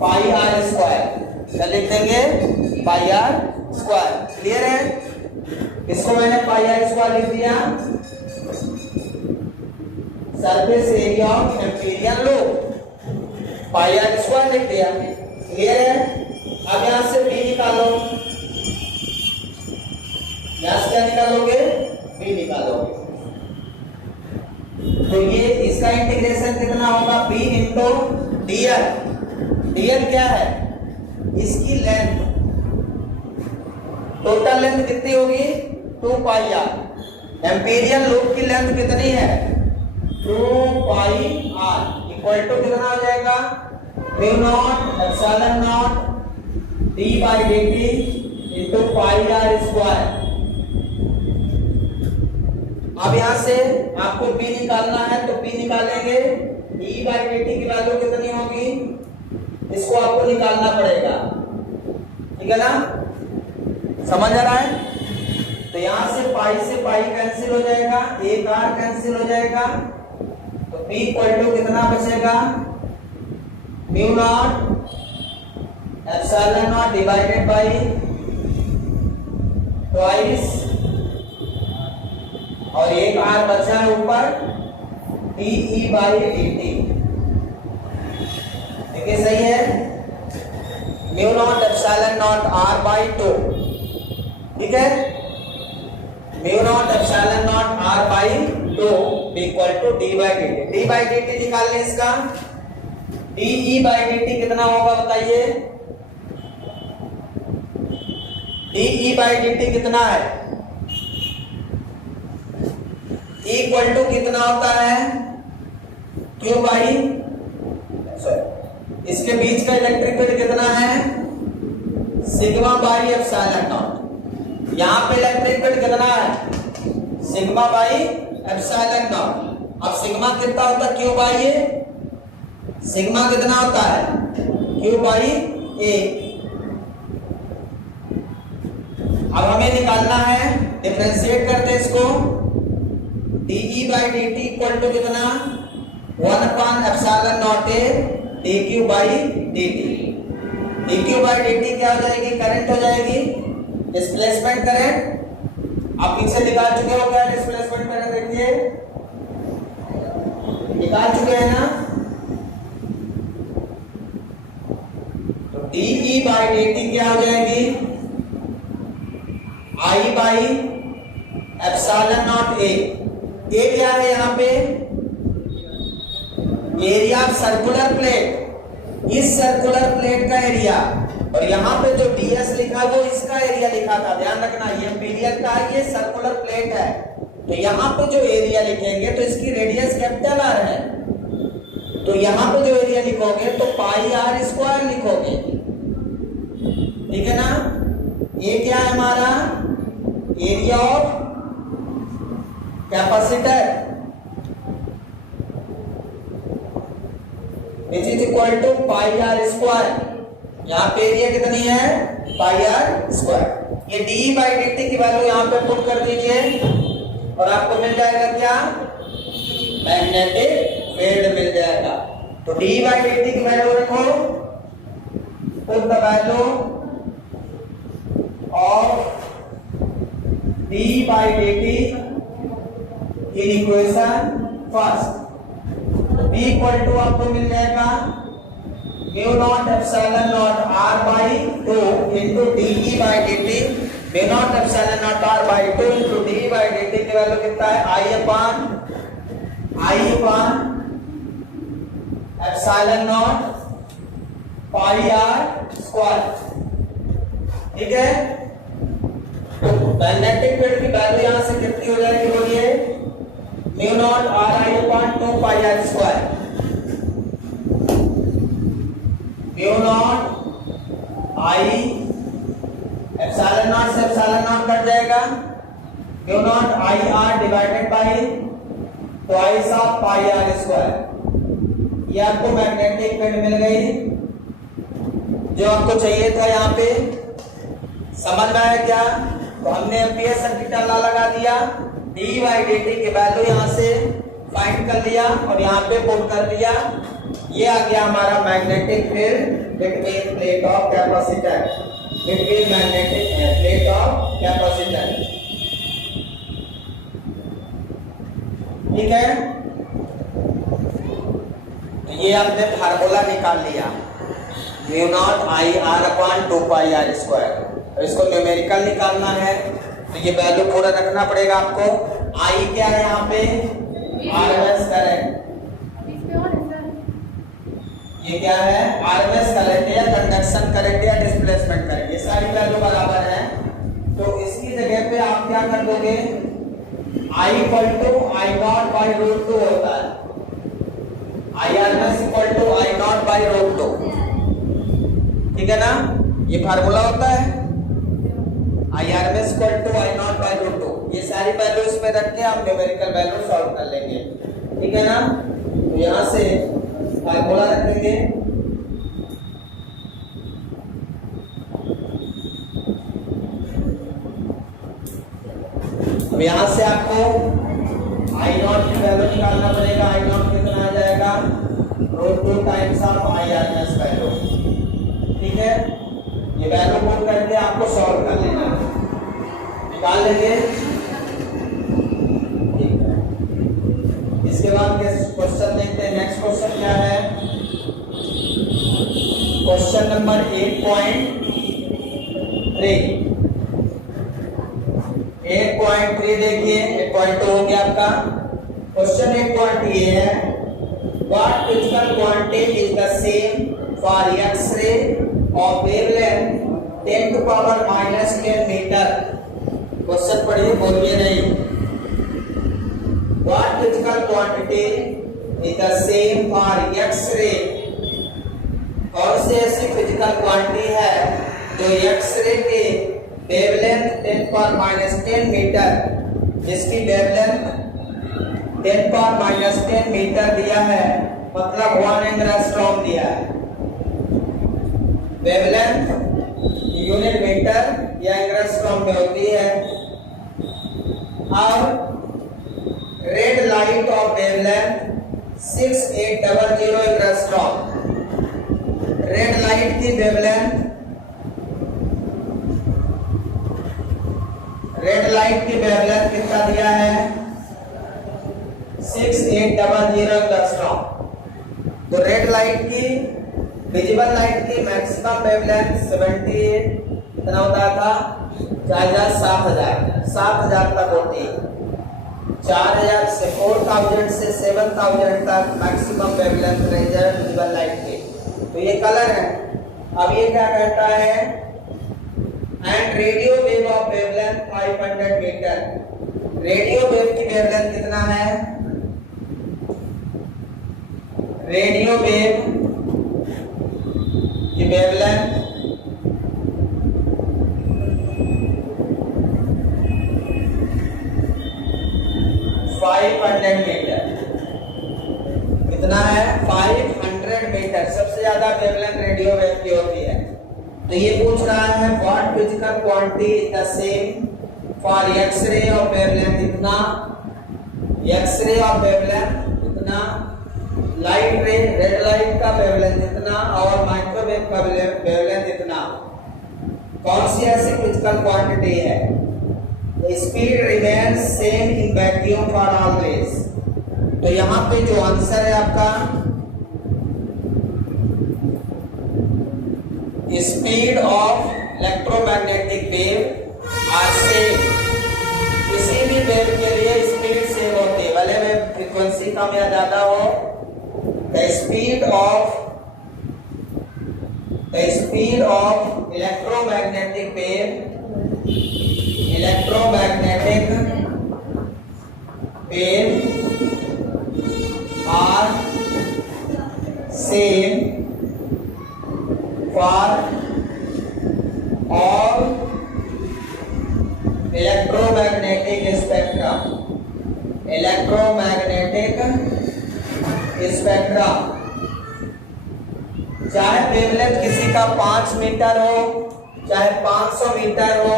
pi R square, क्या लिख देंगे, पाई आर स्क्वायर। क्लियर है, इसको मैंने पाई आर स्क्वायर लिख दिया, surface area of amperian loop, pi R square लिख दिया। क्लियर है, अब यहां से बी निकालो, यहां से क्या निकालोगे, बी निकालोगे, तो ये इसका इंटीग्रेशन कितना होगा, बी इंटू डीएल, डीएल क्या है, इसकी लेंथ, टोटल लेंथ कितनी होगी, 2 पाई आर, एम्पीरियल लूप की लेंथ कितनी है, 2 पाई आर इक्वल टू कितना हो जाएगा, mu not epsilon naught D by D T into pi R square. अब यहां से आपको p निकालना है, तो p निकालेंगे, e बाई डी टी की वैल्यू कितनी होगी, इसको आपको निकालना पड़ेगा। ठीक है ना, समझ आ रहा है। तो यहां से पाई कैंसिल हो जाएगा, एक आर कैंसिल हो जाएगा, तो p इक्वल टू कितना बचेगा, mu not epsilon nought divided by twice, और एक आर बचा है ऊपर, D E by D T. देखिए सही है, mu not epsilon not R by 2, ठीक है, mu not epsilon not R by 2 equal to D by D T. D by D T निकाल लें इसका, D E by D T कितना होगा बताइए, D E by D T कितना है, इक्वल टू कितना होता है, क्यू बाई, इसके बीच का इलेक्ट्रिक फील्ड कितना है, सिग्मा बाई एप्सिलॉन नॉट, यहां पे इलेक्ट्रिक फील्ड कितना है, सिग्मा बाई एप्सिलॉन नॉट। अब सिग्मा कितना होता है, क्यू बाई ए, सिग्मा कितना होता है, क्यू बाई ए। अब हमें निकालना है, डिफरेंशिएट करते हैं इसको, D E by D T equal to कितना, 1 upon epsilon not A D Q by D T. dq by dt क्या हो जाएगी, करंट हो जाएगी, डिस्प्लेसमेंट करंट। आप पीछे निकाल चुके हो क्या डिस्प्लेसमेंट करंट, देखिए निकाल चुके हैं ना। तो dE by dt क्या हो जाएगी, I by epsilon not A. A क्या है यहाँ पे, एरिया ऑफ सर्कुलर प्लेट, इस सर्कुलर प्लेट का एरिया, और यहाँ पे जो ds लिखा वो इसका एरिया लिखा था, ध्यान रखना ये पीरियड का है, ये सर्कुलर प्लेट है। तो यहाँ पे जो एरिया लिखेंगे तो इसकी रेडियस कैपिटल आर है, तो यहाँ पे जो एरिया लिखोगे तो पाई आर स्क्वायर लिखोगे, ठीक है ना। ये क्या है हमारा area of capacitor, which is equal to pi R square. यहाँ पे एरिया कितनी है, पाई आर स्क्वायर। ये डी बाई डी टी की वैल्यू यहाँ पे पुट कर दीजिए और आपको मिल जाएगा क्या, मैग्नेटिक फील्ड मिल जाएगा। तो डी बाई डी टी की वैल्यू रखो, put the value of D by D T in equation first. B equal to आपको मिल जाएगा mu not epsilon not R by 2 into D by D T. Mu not epsilon not R by 2 into D by D T की value कितना है, I upon epsilon not pi R square, ठीक है। तो magnetic field की value यहां से कितनी हो जाएगी, बोलिए, mu nought R I upon 2 pi R square. Mu nought I epsilon nought से एप्सिलॉन नॉट कट जाएगा, mu nought I R divided by twice of pi R square. ये आपको मैग्नेटिक फील्ड मिल गई जो आपको चाहिए था। यहाँ पे समझ में आया क्या, तो हमने एम्पियर सर्किट ला लगा दिया, डी बाई डी टी की वैल्यू यहाँ से फाइंड कर लिया और यहाँ पे पुट कर दिया। ये आ गया हमारा magnetic field between plate of capacitor, between magnetic plate of capacitor, ठीक है। तो ये आपने फार्मूला निकाल लिया, mu nought I R upon 2 pi R square. इसको न्यूमेरिकल निकालना है तो ये वैल्यू पूरा रखना पड़ेगा आपको। आई क्या है यहाँ पे, आरएमएस करंट, ये क्या है, आरएमएस करंट या कंडक्शन करंट या डिस्प्लेसमेंट करंट, ये सारी वैल्यू बराबर है। तो इसकी जगह पे आप क्या कर दोगे, I equal to I not by root 2 होता है, I RMS equal to I not by root 2, ठीक है ना। ये फार्मूला होता है I R M S equal to I not by root 2। ये सारी वैल्यू इसमें रख के आप न्यूमेरिकल वैल्यू सॉल्व कर लेंगे, ठीक है ना। तो यहाँ से फार्मूला रखेंगे, अब यहाँ से आपको आई नॉट की वैल्यू निकालना पड़ेगा। आई नॉट कितना आ जाएगा, root 2 times of I R M S value, ठीक है। ये वैल्यू पुट करके आपको सॉल्व कर लेना है, निकाल लेंगे, ठीक है। इसके बाद क्वेश्चन देखते हैं। नेक्स्ट क्वेश्चन क्या है, क्वेश्चन नंबर 8.3 देखिए, 8.2 हो गया आपका। क्वेश्चन 8 ये है, what physical quantity is the same for X-ray of wavelength 10 to power minus 10 metre. Question पढ़िए, बोलिए नहीं। What physical quantity is the same for X-ray? कौन सी ऐसी फिजिकल क्वांटिटी है जो एक्स-रे के वेवलेंथ 10 पावर माइनस 10 मीटर, जिसकी वेवलेंथ 10 पावर माइनस 10 मीटर दिया है, मतलब 1 एंगस्ट्रॉम दिया है। वेवलेंथ यूनिट मीटर या एंगस्ट्रॉम में होती है। अब red light of wavelength 6800 angstrom, red light की वेवलेंथ, रेड लाइट की वेवलेंथ कितना दिया है 6800 एंगस्ट्रॉम। तो रेड लाइट की विजिबल लाइट की मैक्सिमम वेवलेंथ 78 कितना होता था 7000 तक होती है। 4000 से 4000 से 7000 तक मैक्सिमम वेवलेंथ रेंज है विजिबल लाइट की। तो ये कलर है। अब ये क्या कहता है and radio wave of wavelength 500 metre. Radio wave की वेवलेंथ कितना है, रेडियो वेव की वेवलेंथ 500 मीटर। कितना है 500 मीटर। सबसे ज्यादा वेवलेंथ रेडियो वेव की होती है। तो ये पूछ रहा है what physical quantity is the same for X-ray of wavelength इतना, एक्स-रे ऑफ वेवलेंथ इतना, लाइट रे रेड लाइट का वेवलेंथ इतना और माइक्रोवेव का वेवलेंथ इतना। कौन सी ऐसी फिजिकल क्वांटिटी है? Speed remains same in vacuum for always. तो यहां पे जो आंसर है आपका speed of electromagnetic wave are same. किसी भी वेव के लिए स्पीड सेम होती है, भले में फ्रीक्वेंसी कम या ज्यादा हो। The speed of electromagnetic wave are same for all electromagnetic spectrum. चाहे वेवलेंथ किसी का 5 मीटर हो, चाहे 500 मीटर हो,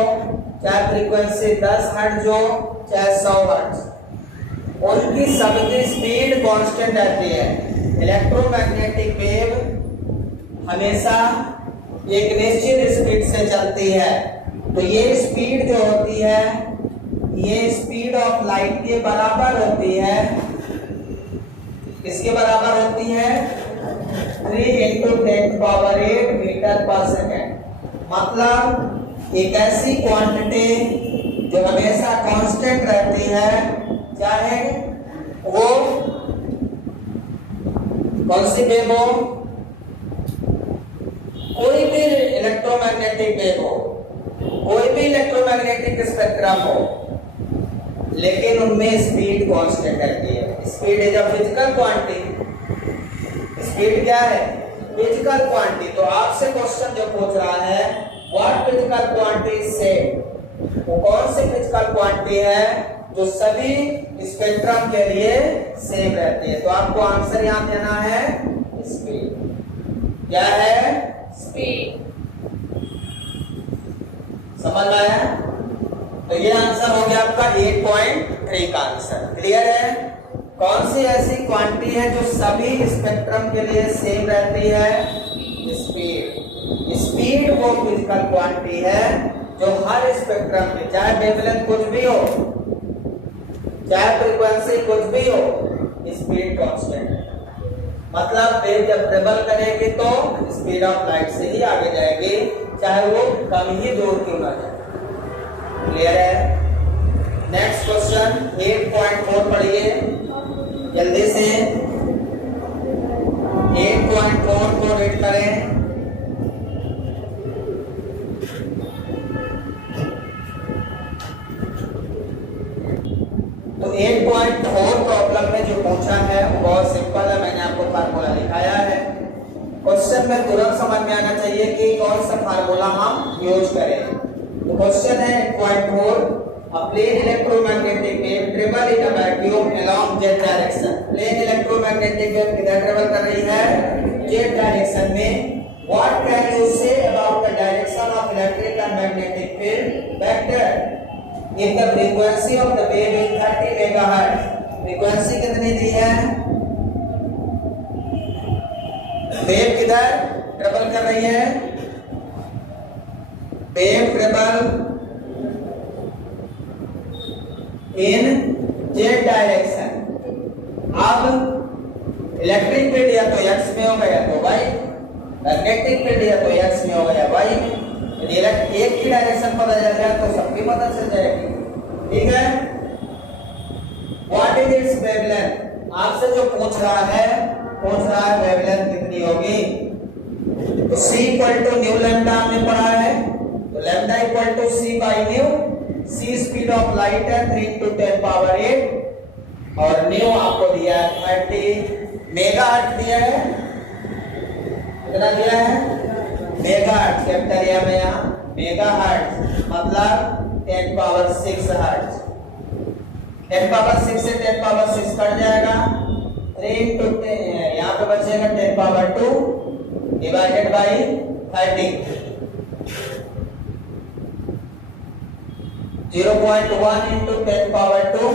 चाहे फ्रीक्वेंसी 10 हर्ट्ज हो, चाहे 100 हर्ट्ज, उनकी सबकी स्पीड कांस्टेंट रहती है। इलेक्ट्रोमैग्नेटिक वेव हमेशा एक निश्चित स्पीड से चलती है। तो ये स्पीड जो होती है ये स्पीड ऑफ लाइट के बराबर होती है। किसके बराबर होती है 3 × 10⁸ मीटर पर सेकेंड। मतलब एक ऐसी क्वांटिटी जो हमेशा कांस्टेंट रहती है, चाहे वो कौन सी वेव हो, कोई भी इलेक्ट्रोमैग्नेटिक वेव हो, कोई भी इलेक्ट्रोमैग्नेटिक स्पेक्ट्रम हो, लेकिन उनमें स्पीड कांस्टेंट रहती है। Speed is a physical quantity. Speed क्या है फिजिकल क्वांटिटी। तो आपसे क्वेश्चन जो पूछ रहा है व्हाट फिजिकल क्वांटिटी से, वो कौन सी फिजिकल क्वांटिटी है जो सभी स्पेक्ट्रम के लिए सेम रहती है। तो आपको आंसर यहां देना है स्पीड। क्या है स्पीड। समझ में आया? तो ये आंसर हो गया आपका 8.3 का आंसर। क्लियर है? कौन सी ऐसी क्वांटिटी है जो सभी स्पेक्ट्रम के लिए सेम रहती है? स्पीड। स्पीड वो फिजिकल क्वांटिटी है जो हर स्पेक्ट्रम में, चाहे वेवलेंथ कुछ भी हो, चाहे फ्रीक्वेंसी कुछ भी हो, स्पीड कांस्टेंट है। मतलब वेव जब ट्रेवल करेगी तो स्पीड ऑफ लाइट से ही आगे जाएगी, चाहे वो कम ही दूर क्यों ना जाए। क्लियर है? नेक्स्ट क्वेश्चन 8.4 पढ़िए जल्दी से। 8.4 को रीड करें। तो 8.4 प्रॉब्लम में जो पूछा है वो बहुत सिंपल है, मैंने आपको फार्मूला दिखाया है। क्वेश्चन में तुरंत समझ में आना चाहिए कि कौन सा फार्मूला हम यूज करें। तो क्वेश्चन है 8.4 A plane electromagnetic wave travel in a vacuum along z direction। Plane electromagnetic wave किधर ट्रेवल कर रही है z डायरेक्शन में। What can you say about the direction of electric and magnetic field vector if the frequency of the wave is 30 megahertz? Frequency कितनी दी है? Wave किधर travel कर रही है, wave travel in Z direction. अब electric field या तो x में होगा या तो वाई, मैग्नेटिक फील्ड या तो एक्स में होगा या वाई में। यदि एक ही डायरेक्शन पता चल जाए तो सबकी पता चल जाएगी, ठीक है। व्हाट इज इट्स वेवलेंथ, आपसे जो पूछ रहा है वेवलेंथ कितनी होगी। तो c equal to nu lambda हमने पढ़ा है, तो lambda equal to c by nu. c speed of light है 3 × 10 पावर 8 और न्यू आपको दिया है 30 मेगाहर्ट्ज दिया है। कितना दिया है? मेगाहर्ट्ज, कैपिटल एम है यहाँ, मेगाहर्ट्ज मतलब 10 पावर 6 हर्ट्ज। 10 पावर 6 से 10 पावर 6 कट जाएगा, 3 × 10 यहाँ पे बचेगा 10 पावर 2 डिवाइडेड बाई 30। 0.1 × 10 पावर 2,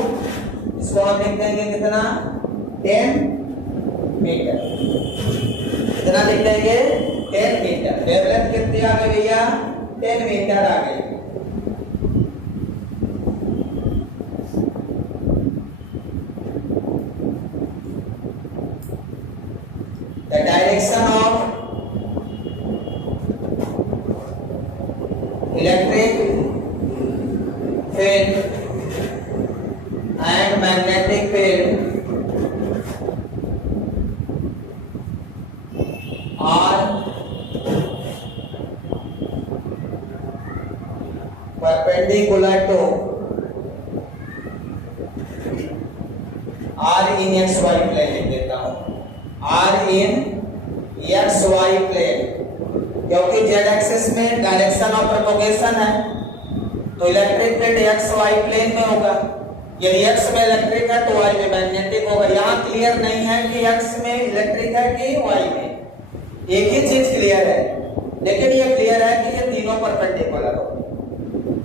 इसको हम लिख देंगे कितना, 10 मीटर। कितना लिख देंगे, 10 मीटर। वेवलेंथ कितनी आ गई भैया, 10 मीटर आ गई। The direction of electric field and magnetic field are perpendicular to R in XY plane लिख देता हूं, R in XY plane, क्योंकि Z एक्सिस में डायरेक्शन ऑफ प्रोपगेशन है तो इलेक्ट्रिक फील्ड XY प्लेन में होगा। यदि X में इलेक्ट्रिक है तो Y में मैग्नेटिक होगा। यहाँ क्लियर नहीं है कि X में इलेक्ट्रिक है कि Y में, एक ही चीज क्लियर है, लेकिन ये क्लियर है कि ये तीनों परपेंडिकुलर हो।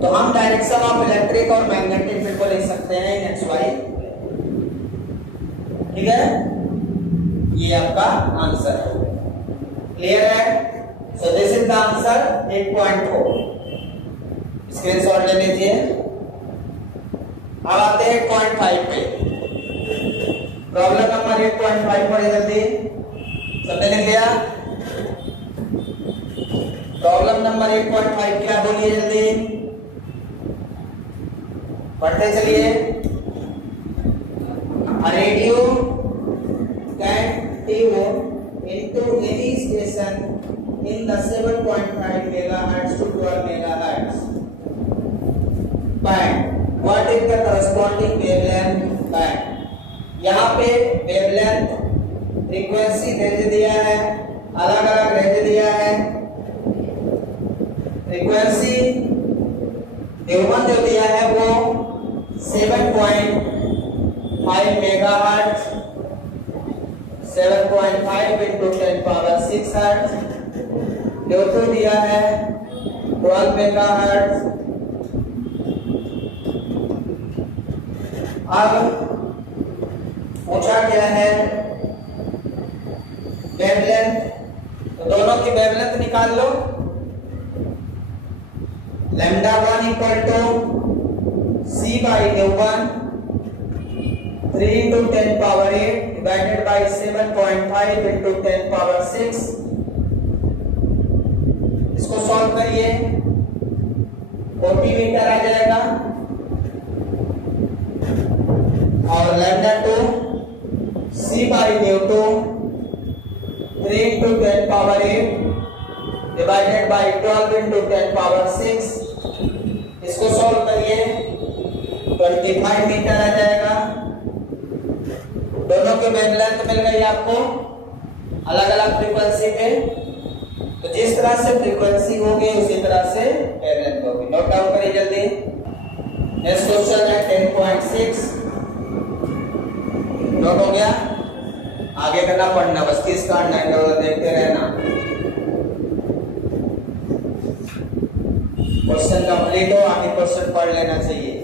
तो हम डायरेक्शन ऑफ इलेक्ट्रिक और मैग्नेटिक फील्ड को लिख सकते हैं इन XY, ठीक है। ये आपका आंसर है, क्लियर है। सो this is the answer 8.4। Screenshot ले लीजिए। अब आते हैं 8.5 पे। प्रॉब्लम नंबर 8.5 पढ़े जल्दी, सबने लिख लिया? प्रॉब्लम नंबर 8.5 क्या बोलिए जल्दी, पढ़ते चलिए। A radio can tune into any station in the 7.5 megahertz to 12 megahertz. Band. What is the corresponding wavelength band? यहाँ पे वेवलेंथ फ्रीक्वेंसी रेंज दिया है, अलग अलग रेंज दिया है। फ्रीक्वेंसी न्यूमन जो दिया है वो 7.5 मेगाहर्ट्ज, 7.5 × 10 पावर 6 हर्ट्ज। ड्यूटू दिया है 12 मेगाहर्ट्ज। अब पूछा गया है वेवलेंथ, तो दोनों की वेवलेंथ निकाल लो। Lambda 1 equal to c by nu 3 × 10 power 8 divided by 7.5 × 10 power 6। इसको सॉल्व करिए, 40 मीटर आ जाएगा। और lambda 2 c by nu 3 × 10 power 8 divided by 12 × 10 power 6। इसको सॉल्व करिए, 25 मीटर आ जाएगा। दोनों की वेवलेंथ मिल गई आपको अलग अलग फ्रीक्वेंसी पे। तो जिस तरह से फ्रीक्वेंसी होगी उसी तरह से वेवलेंथ होगी। नोट डाउन करिए जल्दी। नेक्स्ट क्वेश्चन है 10.6। नोट हो गया? आगे करना पड़ना, बस 30 का 9 देखते रहना। क्वेश्चन कंप्लीट हो, आगे क्वेश्चन पढ़ लेना चाहिए।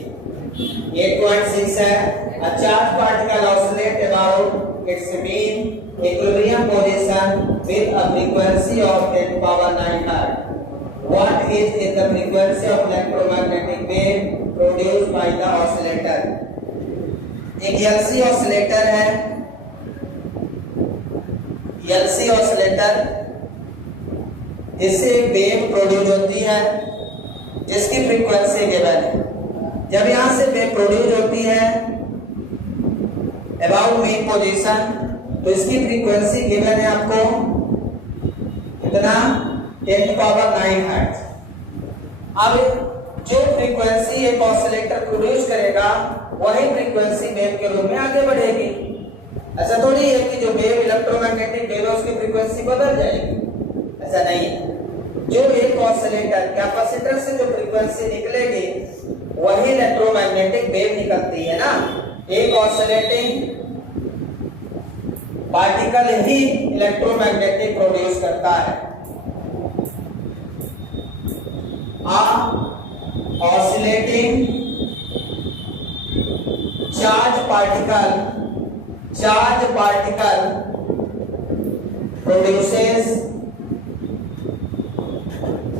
8.6 है, a charged particle oscillate about its mean equilibrium position with a frequency of 10 to power 9 Hz. What is the frequency of electromagnetic wave produced by the oscillator? एक LC ऑसिलेटर है, LC oscillator इससे एक wave produce होती है जिसकी frequency given है। जब यहां से वेव प्रोड्यूस होती है अबाउट मेन पोजीशन, तो इसकी फ्रीक्वेंसी गिवन है आपको कितना 10 to power 9 हर्ट्ज। अब जो फ्रीक्वेंसी एक ऑसिलेटर प्रोड्यूस करेगा वही फ्रीक्वेंसी वेव के रूप में आगे बढ़ेगी। ऐसा थोड़ी है कि जो वेव इलेक्ट्रोमैग्नेटिक वेव है उसकी फ्रीक्वेंसी बदल जाएगी, ऐसा नहीं है। जो एक ऑसिलेटर कैपेसिटर से जो फ्रीक्वेंसी निकलेगी वही इलेक्ट्रोमैग्नेटिक वेव निकलती है ना। एक ऑसिलेटिंग पार्टिकल ही इलेक्ट्रोमैग्नेटिक प्रोड्यूस करता है। Oscillating charge particle produces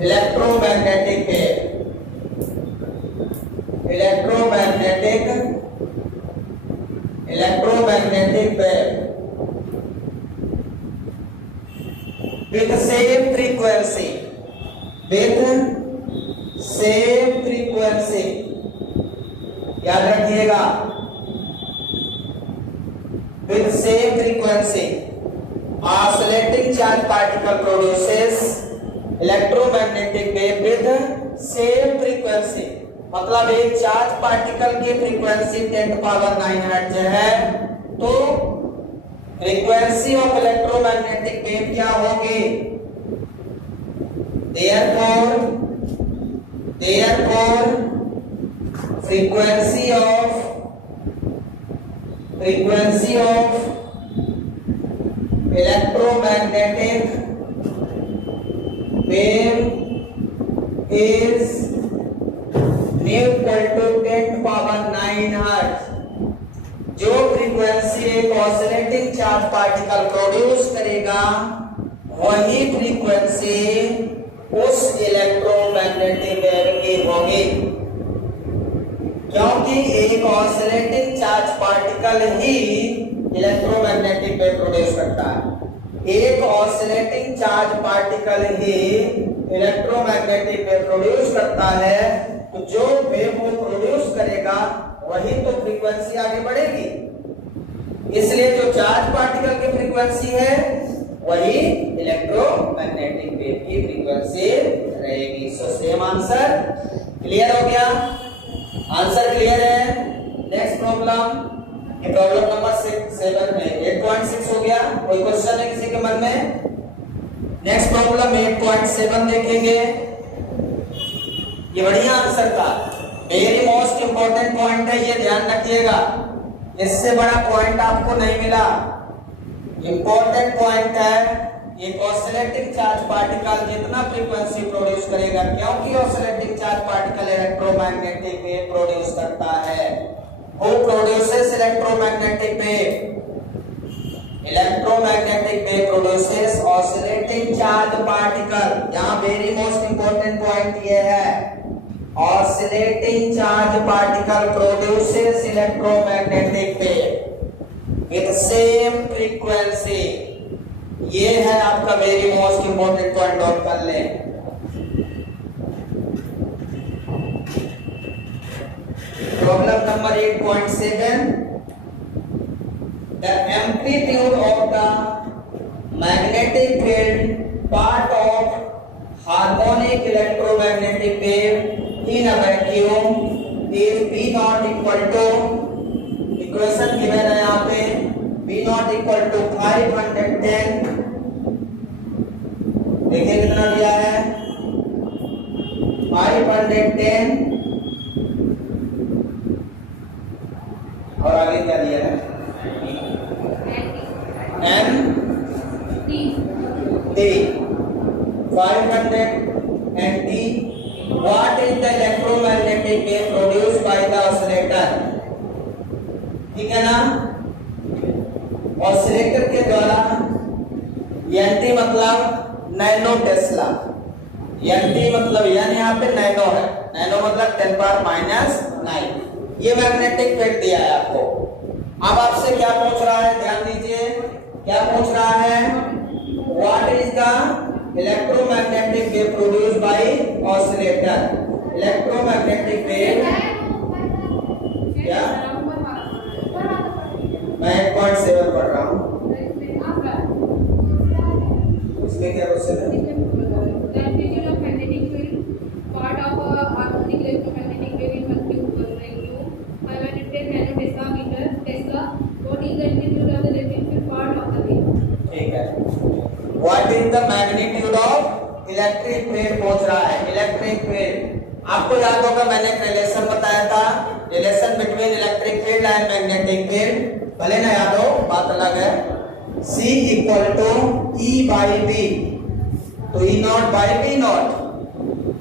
electromagnetic wave with same frequency याद रखिएगा, with same frequency oscillating charge particle produces electromagnetic wave with same frequency। मतलब एक चार्ज पार्टिकल की फ्रीक्वेंसी 10 to power 9 हर्ट्ज है, तो frequency of electromagnetic wave क्या होगी? therefore frequency of electromagnetic wave is equal to 10 to power 9 hertz. जो frequency एक oscillating charge particle produce करेगा वही फ्रीक्वेंसी उस इलेक्ट्रोमैग्नेटिक वेव की होगी, क्योंकि एक ऑसिलेटिंग चार्ज पार्टिकल ही इलेक्ट्रोमैग्नेटिक वेव प्रोड्यूस करता है। एक ऑसिलेटिंग चार्ज पार्टिकल ही इलेक्ट्रोमैग्नेटिक वेव प्रोड्यूस करता है, तो जो वेव वो प्रोड्यूस करेगा वही तो फ्रीक्वेंसी आगे बढ़ेगी। इसलिए जो चार्ज पार्टिकल की फ्रीक्वेंसी है वही इलेक्ट्रोमैग्नेटिक वेव की फ्रीक्वेंसी रहेगी। सो सेम आंसर क्लियर हो गया? आंसर क्लियर है? नेक्स्ट प्रॉब्लम, ये प्रॉब्लम नंबर 7 में 8.6 हो गया। कोई क्वेश्चन है किसी के मन में? नेक्स्ट प्रॉब्लम 8.7 देखेंगे। ये बढ़िया आंसर था, वेरी मोस्ट इंपॉर्टेंट पॉइंट है, ये ध्यान रखिएगा। इससे बड़ा पॉइंट आपको नहीं मिला, इंपॉर्टेंट पॉइंट है। एक ऑसिलेटिंग चार्ज पार्टिकल जितना फ्रीक्वेंसी प्रोड्यूस करेगा, क्योंकि oscillating charge particle electromagnetic wave produce करता है। Who produces electromagnetic wave? Electromagnetic wave produces oscillating charge particle। यहाँ वेरी मोस्ट इंपॉर्टेंट पॉइंट ये है, oscillating charge particle produces electromagnetic wave with same frequency। ये है आपका very most important point, note कर लें। Problem number 8.7, the amplitude of the magnetic field part of harmonic electromagnetic wave in a vacuum is V naught equal to, equation given है यहाँ पे, V naught equal to 510, देखिए कितना दिया है 510, और आगे क्या दिया है M D 500 What is the electromagnetic wave produced by the oscillator? ठीक है ना? वाला, एनटी मतलब नैनो टेस्ला, एनटी मतलब यानी यहाँ पे नैनो है, नैनो मतलब 10 पावर माइनस 9। ये मैग्नेटिक फील्ड दिया है आपको। अब आपसे क्या पूछ रहा है, ध्यान दीजिए, क्या पूछ रहा है, what is the electromagnetic wave produced by oscillator. Electromagnetic wave क्या, मैं 8.7 पढ़ रहा हूँ, इसमें क्या क्वेश्चन है? ठीक है, what is the magnitude of electric field पूछ रहा है। इलेक्ट्रिक फील्ड आपको याद होगा, मैंने एक रिलेशन बताया था, relation between electric field and magnetic field, भले ना याद हो, बात अलग है। C equal to E by B, तो E nought by B nought,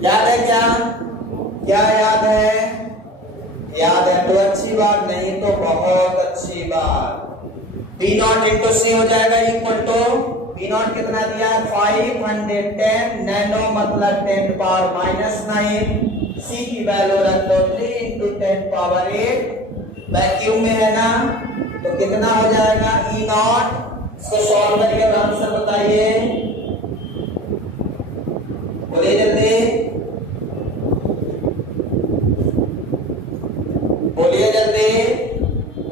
याद है क्या, क्या याद है, याद है तो अच्छी बात, नहीं तो बहुत अच्छी बात। B नॉट इंटू C हो जाएगा इक्वल टू, B नॉट कितना दिया है 510 नैनो मतलब 10 पावर माइनस 9, C की वैल्यू रख दो 3 इंटू 10 पावर 8, वैक्यूम में है ना, तो कितना हो जाएगा E नॉट। इसको सॉल्व करके आंसर बताइए, बोलिए जल्दी, बोलिए जल्दी।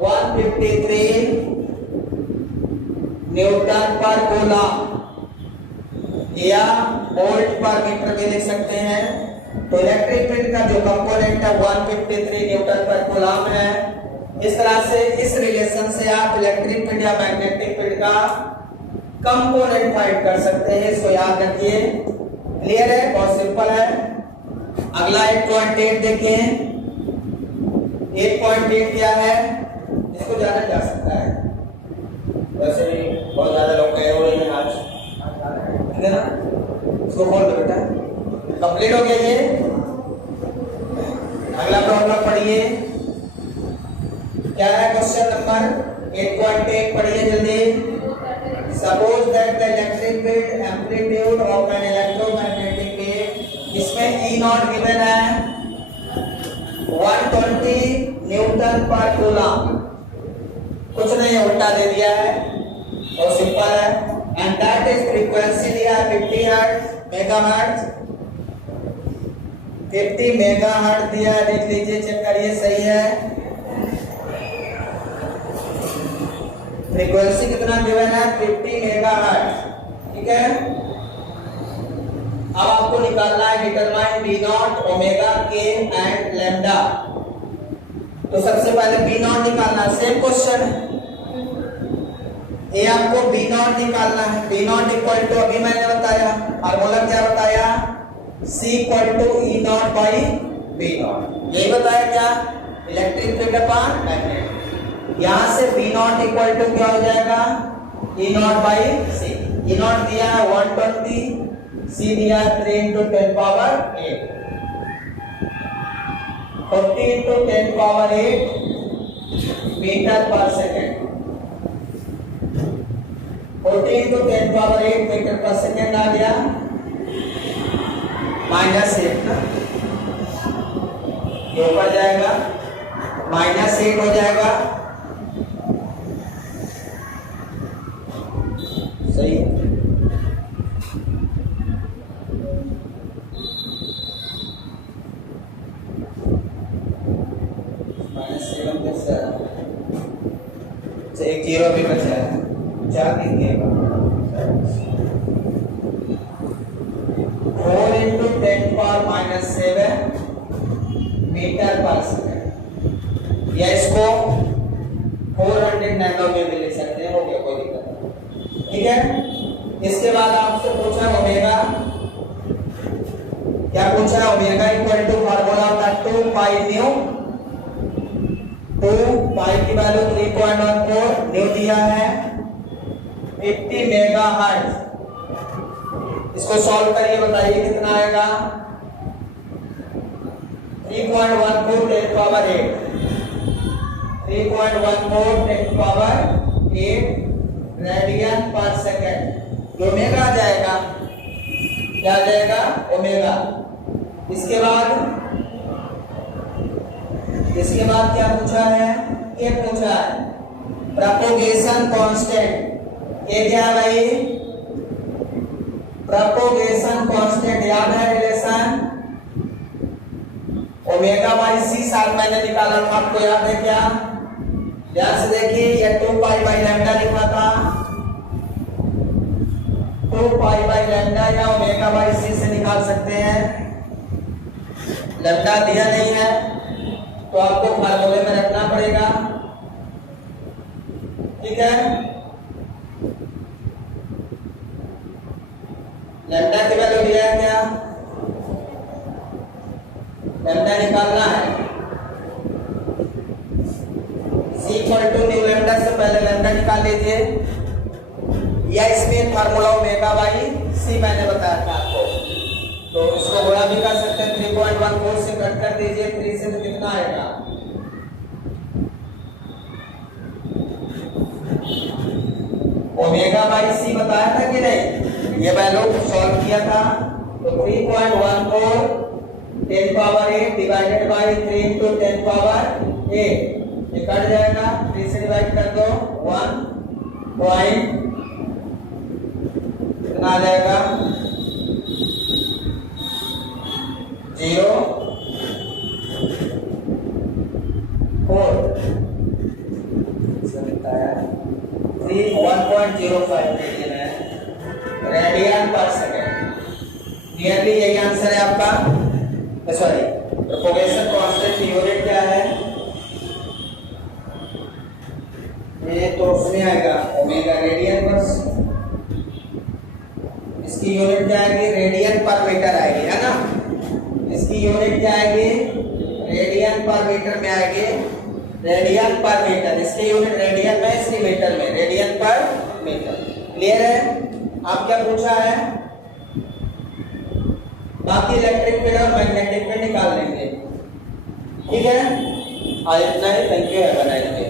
153 न्यूटन पर कूलम या वोल्ट पर मीटर भी लिख सकते हैं। तो इलेक्ट्रिक फील्ड का जो कंपोनेंट है 153 न्यूटन पर कूलम है। इस तरह से इस रिलेशन से आप इलेक्ट्रिक फील्ड या मैग्नेटिक फील्ड का कंपोनेंट फाइंड कर सकते हैं, इसको याद रखिए। क्लियर है, बहुत सिंपल है। अगला 8.8 देखें, 8.8 क्या है, इसको जाना जा सकता है, वैसे भी बहुत ज्यादा लोग गए हुए हैं आज, ठीक है ना, इसको खोल दो बेटा, कंप्लीट हो गया ये। अगला प्रॉब्लम पढ़िए, क्या है क्वेश्चन नंबर 8.8, पढ़िए जल्दी। Suppose that the electric field amplitude of an electromagnetic wave, इसमें E नॉट गिवन है 120 न्यूटन पर कूलम, कुछ नहीं उल्टा दे दिया है, बहुत सिंपल है। एंड दैट इज फ्रीक्वेंसी दिया है 50 हर्ट्ज मेगाहर्ट्ज, 50 मेगाहर्ट्ज दिया है, देख लीजिए, चेक करिए सही है। फ्रीक्वेंसी कितना गिवन है 50 मेगाहर्ट्ज, ठीक है। अब आपको निकालना है डिटरमाइन बी नॉट, ओमेगा, के एंड लैम्डा। तो सबसे पहले बी नॉट निकालना है, सेम क्वेश्चन है, ये आपको बी नॉट निकालना है। बी नॉट इक्वल टू, अभी मैंने बताया फार्मूला क्या बताया, C equal to E nought by B nought, यही बताया क्या, इलेक्ट्रिक फील्ड अपॉन मैग्नेट। यहां से बी नॉट इक्वल टू क्या हो जाएगा, E nought by C। E nought दिया है 120, C दिया है 3 into 10 power 8, 40 into 10 power 8 metre per second, 40 into 10 power 8 metre per second आ गया, -8 ना, ये ऊपर जाएगा, -8 हो जाएगा, सही है। एक जीरो भी बचा है, क्या लिखेगा 4 into 10 power -7 metre per second, या इसको 400 नैनो में भी लिख सकते हैं, हो गया, कोई दिक्कत नहीं, ठीक है। इसके बाद आपसे पूछा ओमेगा, क्या पूछा, ओमेगा इक्वल टू फार्मूला होता है 2 पाई न्यू, 2 पाई की वैल्यू 3.14, न्यू दिया है 50 मेगाहर्ट्ज। इसको सॉल्व करिए, बताइए कितना आएगा, 3.14 10 पावर 8, 3.14 10 पावर 8 रेडियन पर सेकेंड। ओमेगा आ जाएगा, क्या आ जाएगा? ओमेगा। इसके बाद क्या पूछा है? ये पूछा है प्रोपगेशन कांस्टेंट। ये क्या है भाई? Propagation constant. याद है रिलेशन ओमेगा बाई सी साल मैंने निकाला था, आपको याद है क्या? ध्यान से देखिए, ये 2 पाई बाई लैम्डा लिखा था, 2 पाई बाई लैम्डा या ओमेगा बाई सी से निकाल सकते हैं। लैम्डा दिया नहीं है तो आपको फार्मूले में रखना पड़ेगा, ठीक है? लैम्डा की वैल्यू दिया है क्या? लैम्डा निकालना है। C equal to nu lambda से पहले लैम्डा निकाल लीजिए, या इसमें फार्मूला ओमेगा बाई सी मैंने बताया था आपको, तो इसको गुणा भी कर सकते हैं। 3.14 से कट कर दीजिए 3 से, तो कितना आएगा? ओमेगा बाई सी बताया था कि नहीं? ये वैल्यू सॉल्व किया था, तो 3.14 10 power 8 divided by 3 into 10 power 8, ये कट जाएगा। 3 से डिवाइड कर दो 1 पॉइंट कितना आ जाएगा? 1.05 रेडियन है, रेडियन पर सेकेंड। नियरली यही आंसर है आपका। सॉरी, प्रोपगेशन कांस्टेंट की यूनिट क्या है? ये तो उसमें आएगा ओमेगा रेडियन पर, इसकी यूनिट क्या आएगी? रेडियन पर मीटर आएगी, है ना? इसकी यूनिट क्या आएगी? रेडियन पर मीटर में आएगी, रेडियन पर मीटर। इसकी यूनिट रेडियन में, इसकी मीटर में, रेडियन पर मीटर। क्लियर है? आप क्या पूछा है? बाकी इलेक्ट्रिक फील्ड और मैग्नेटिक फील्ड निकाल लेंगे, ठीक है? आज इतना ही। Thank you, have a nice day.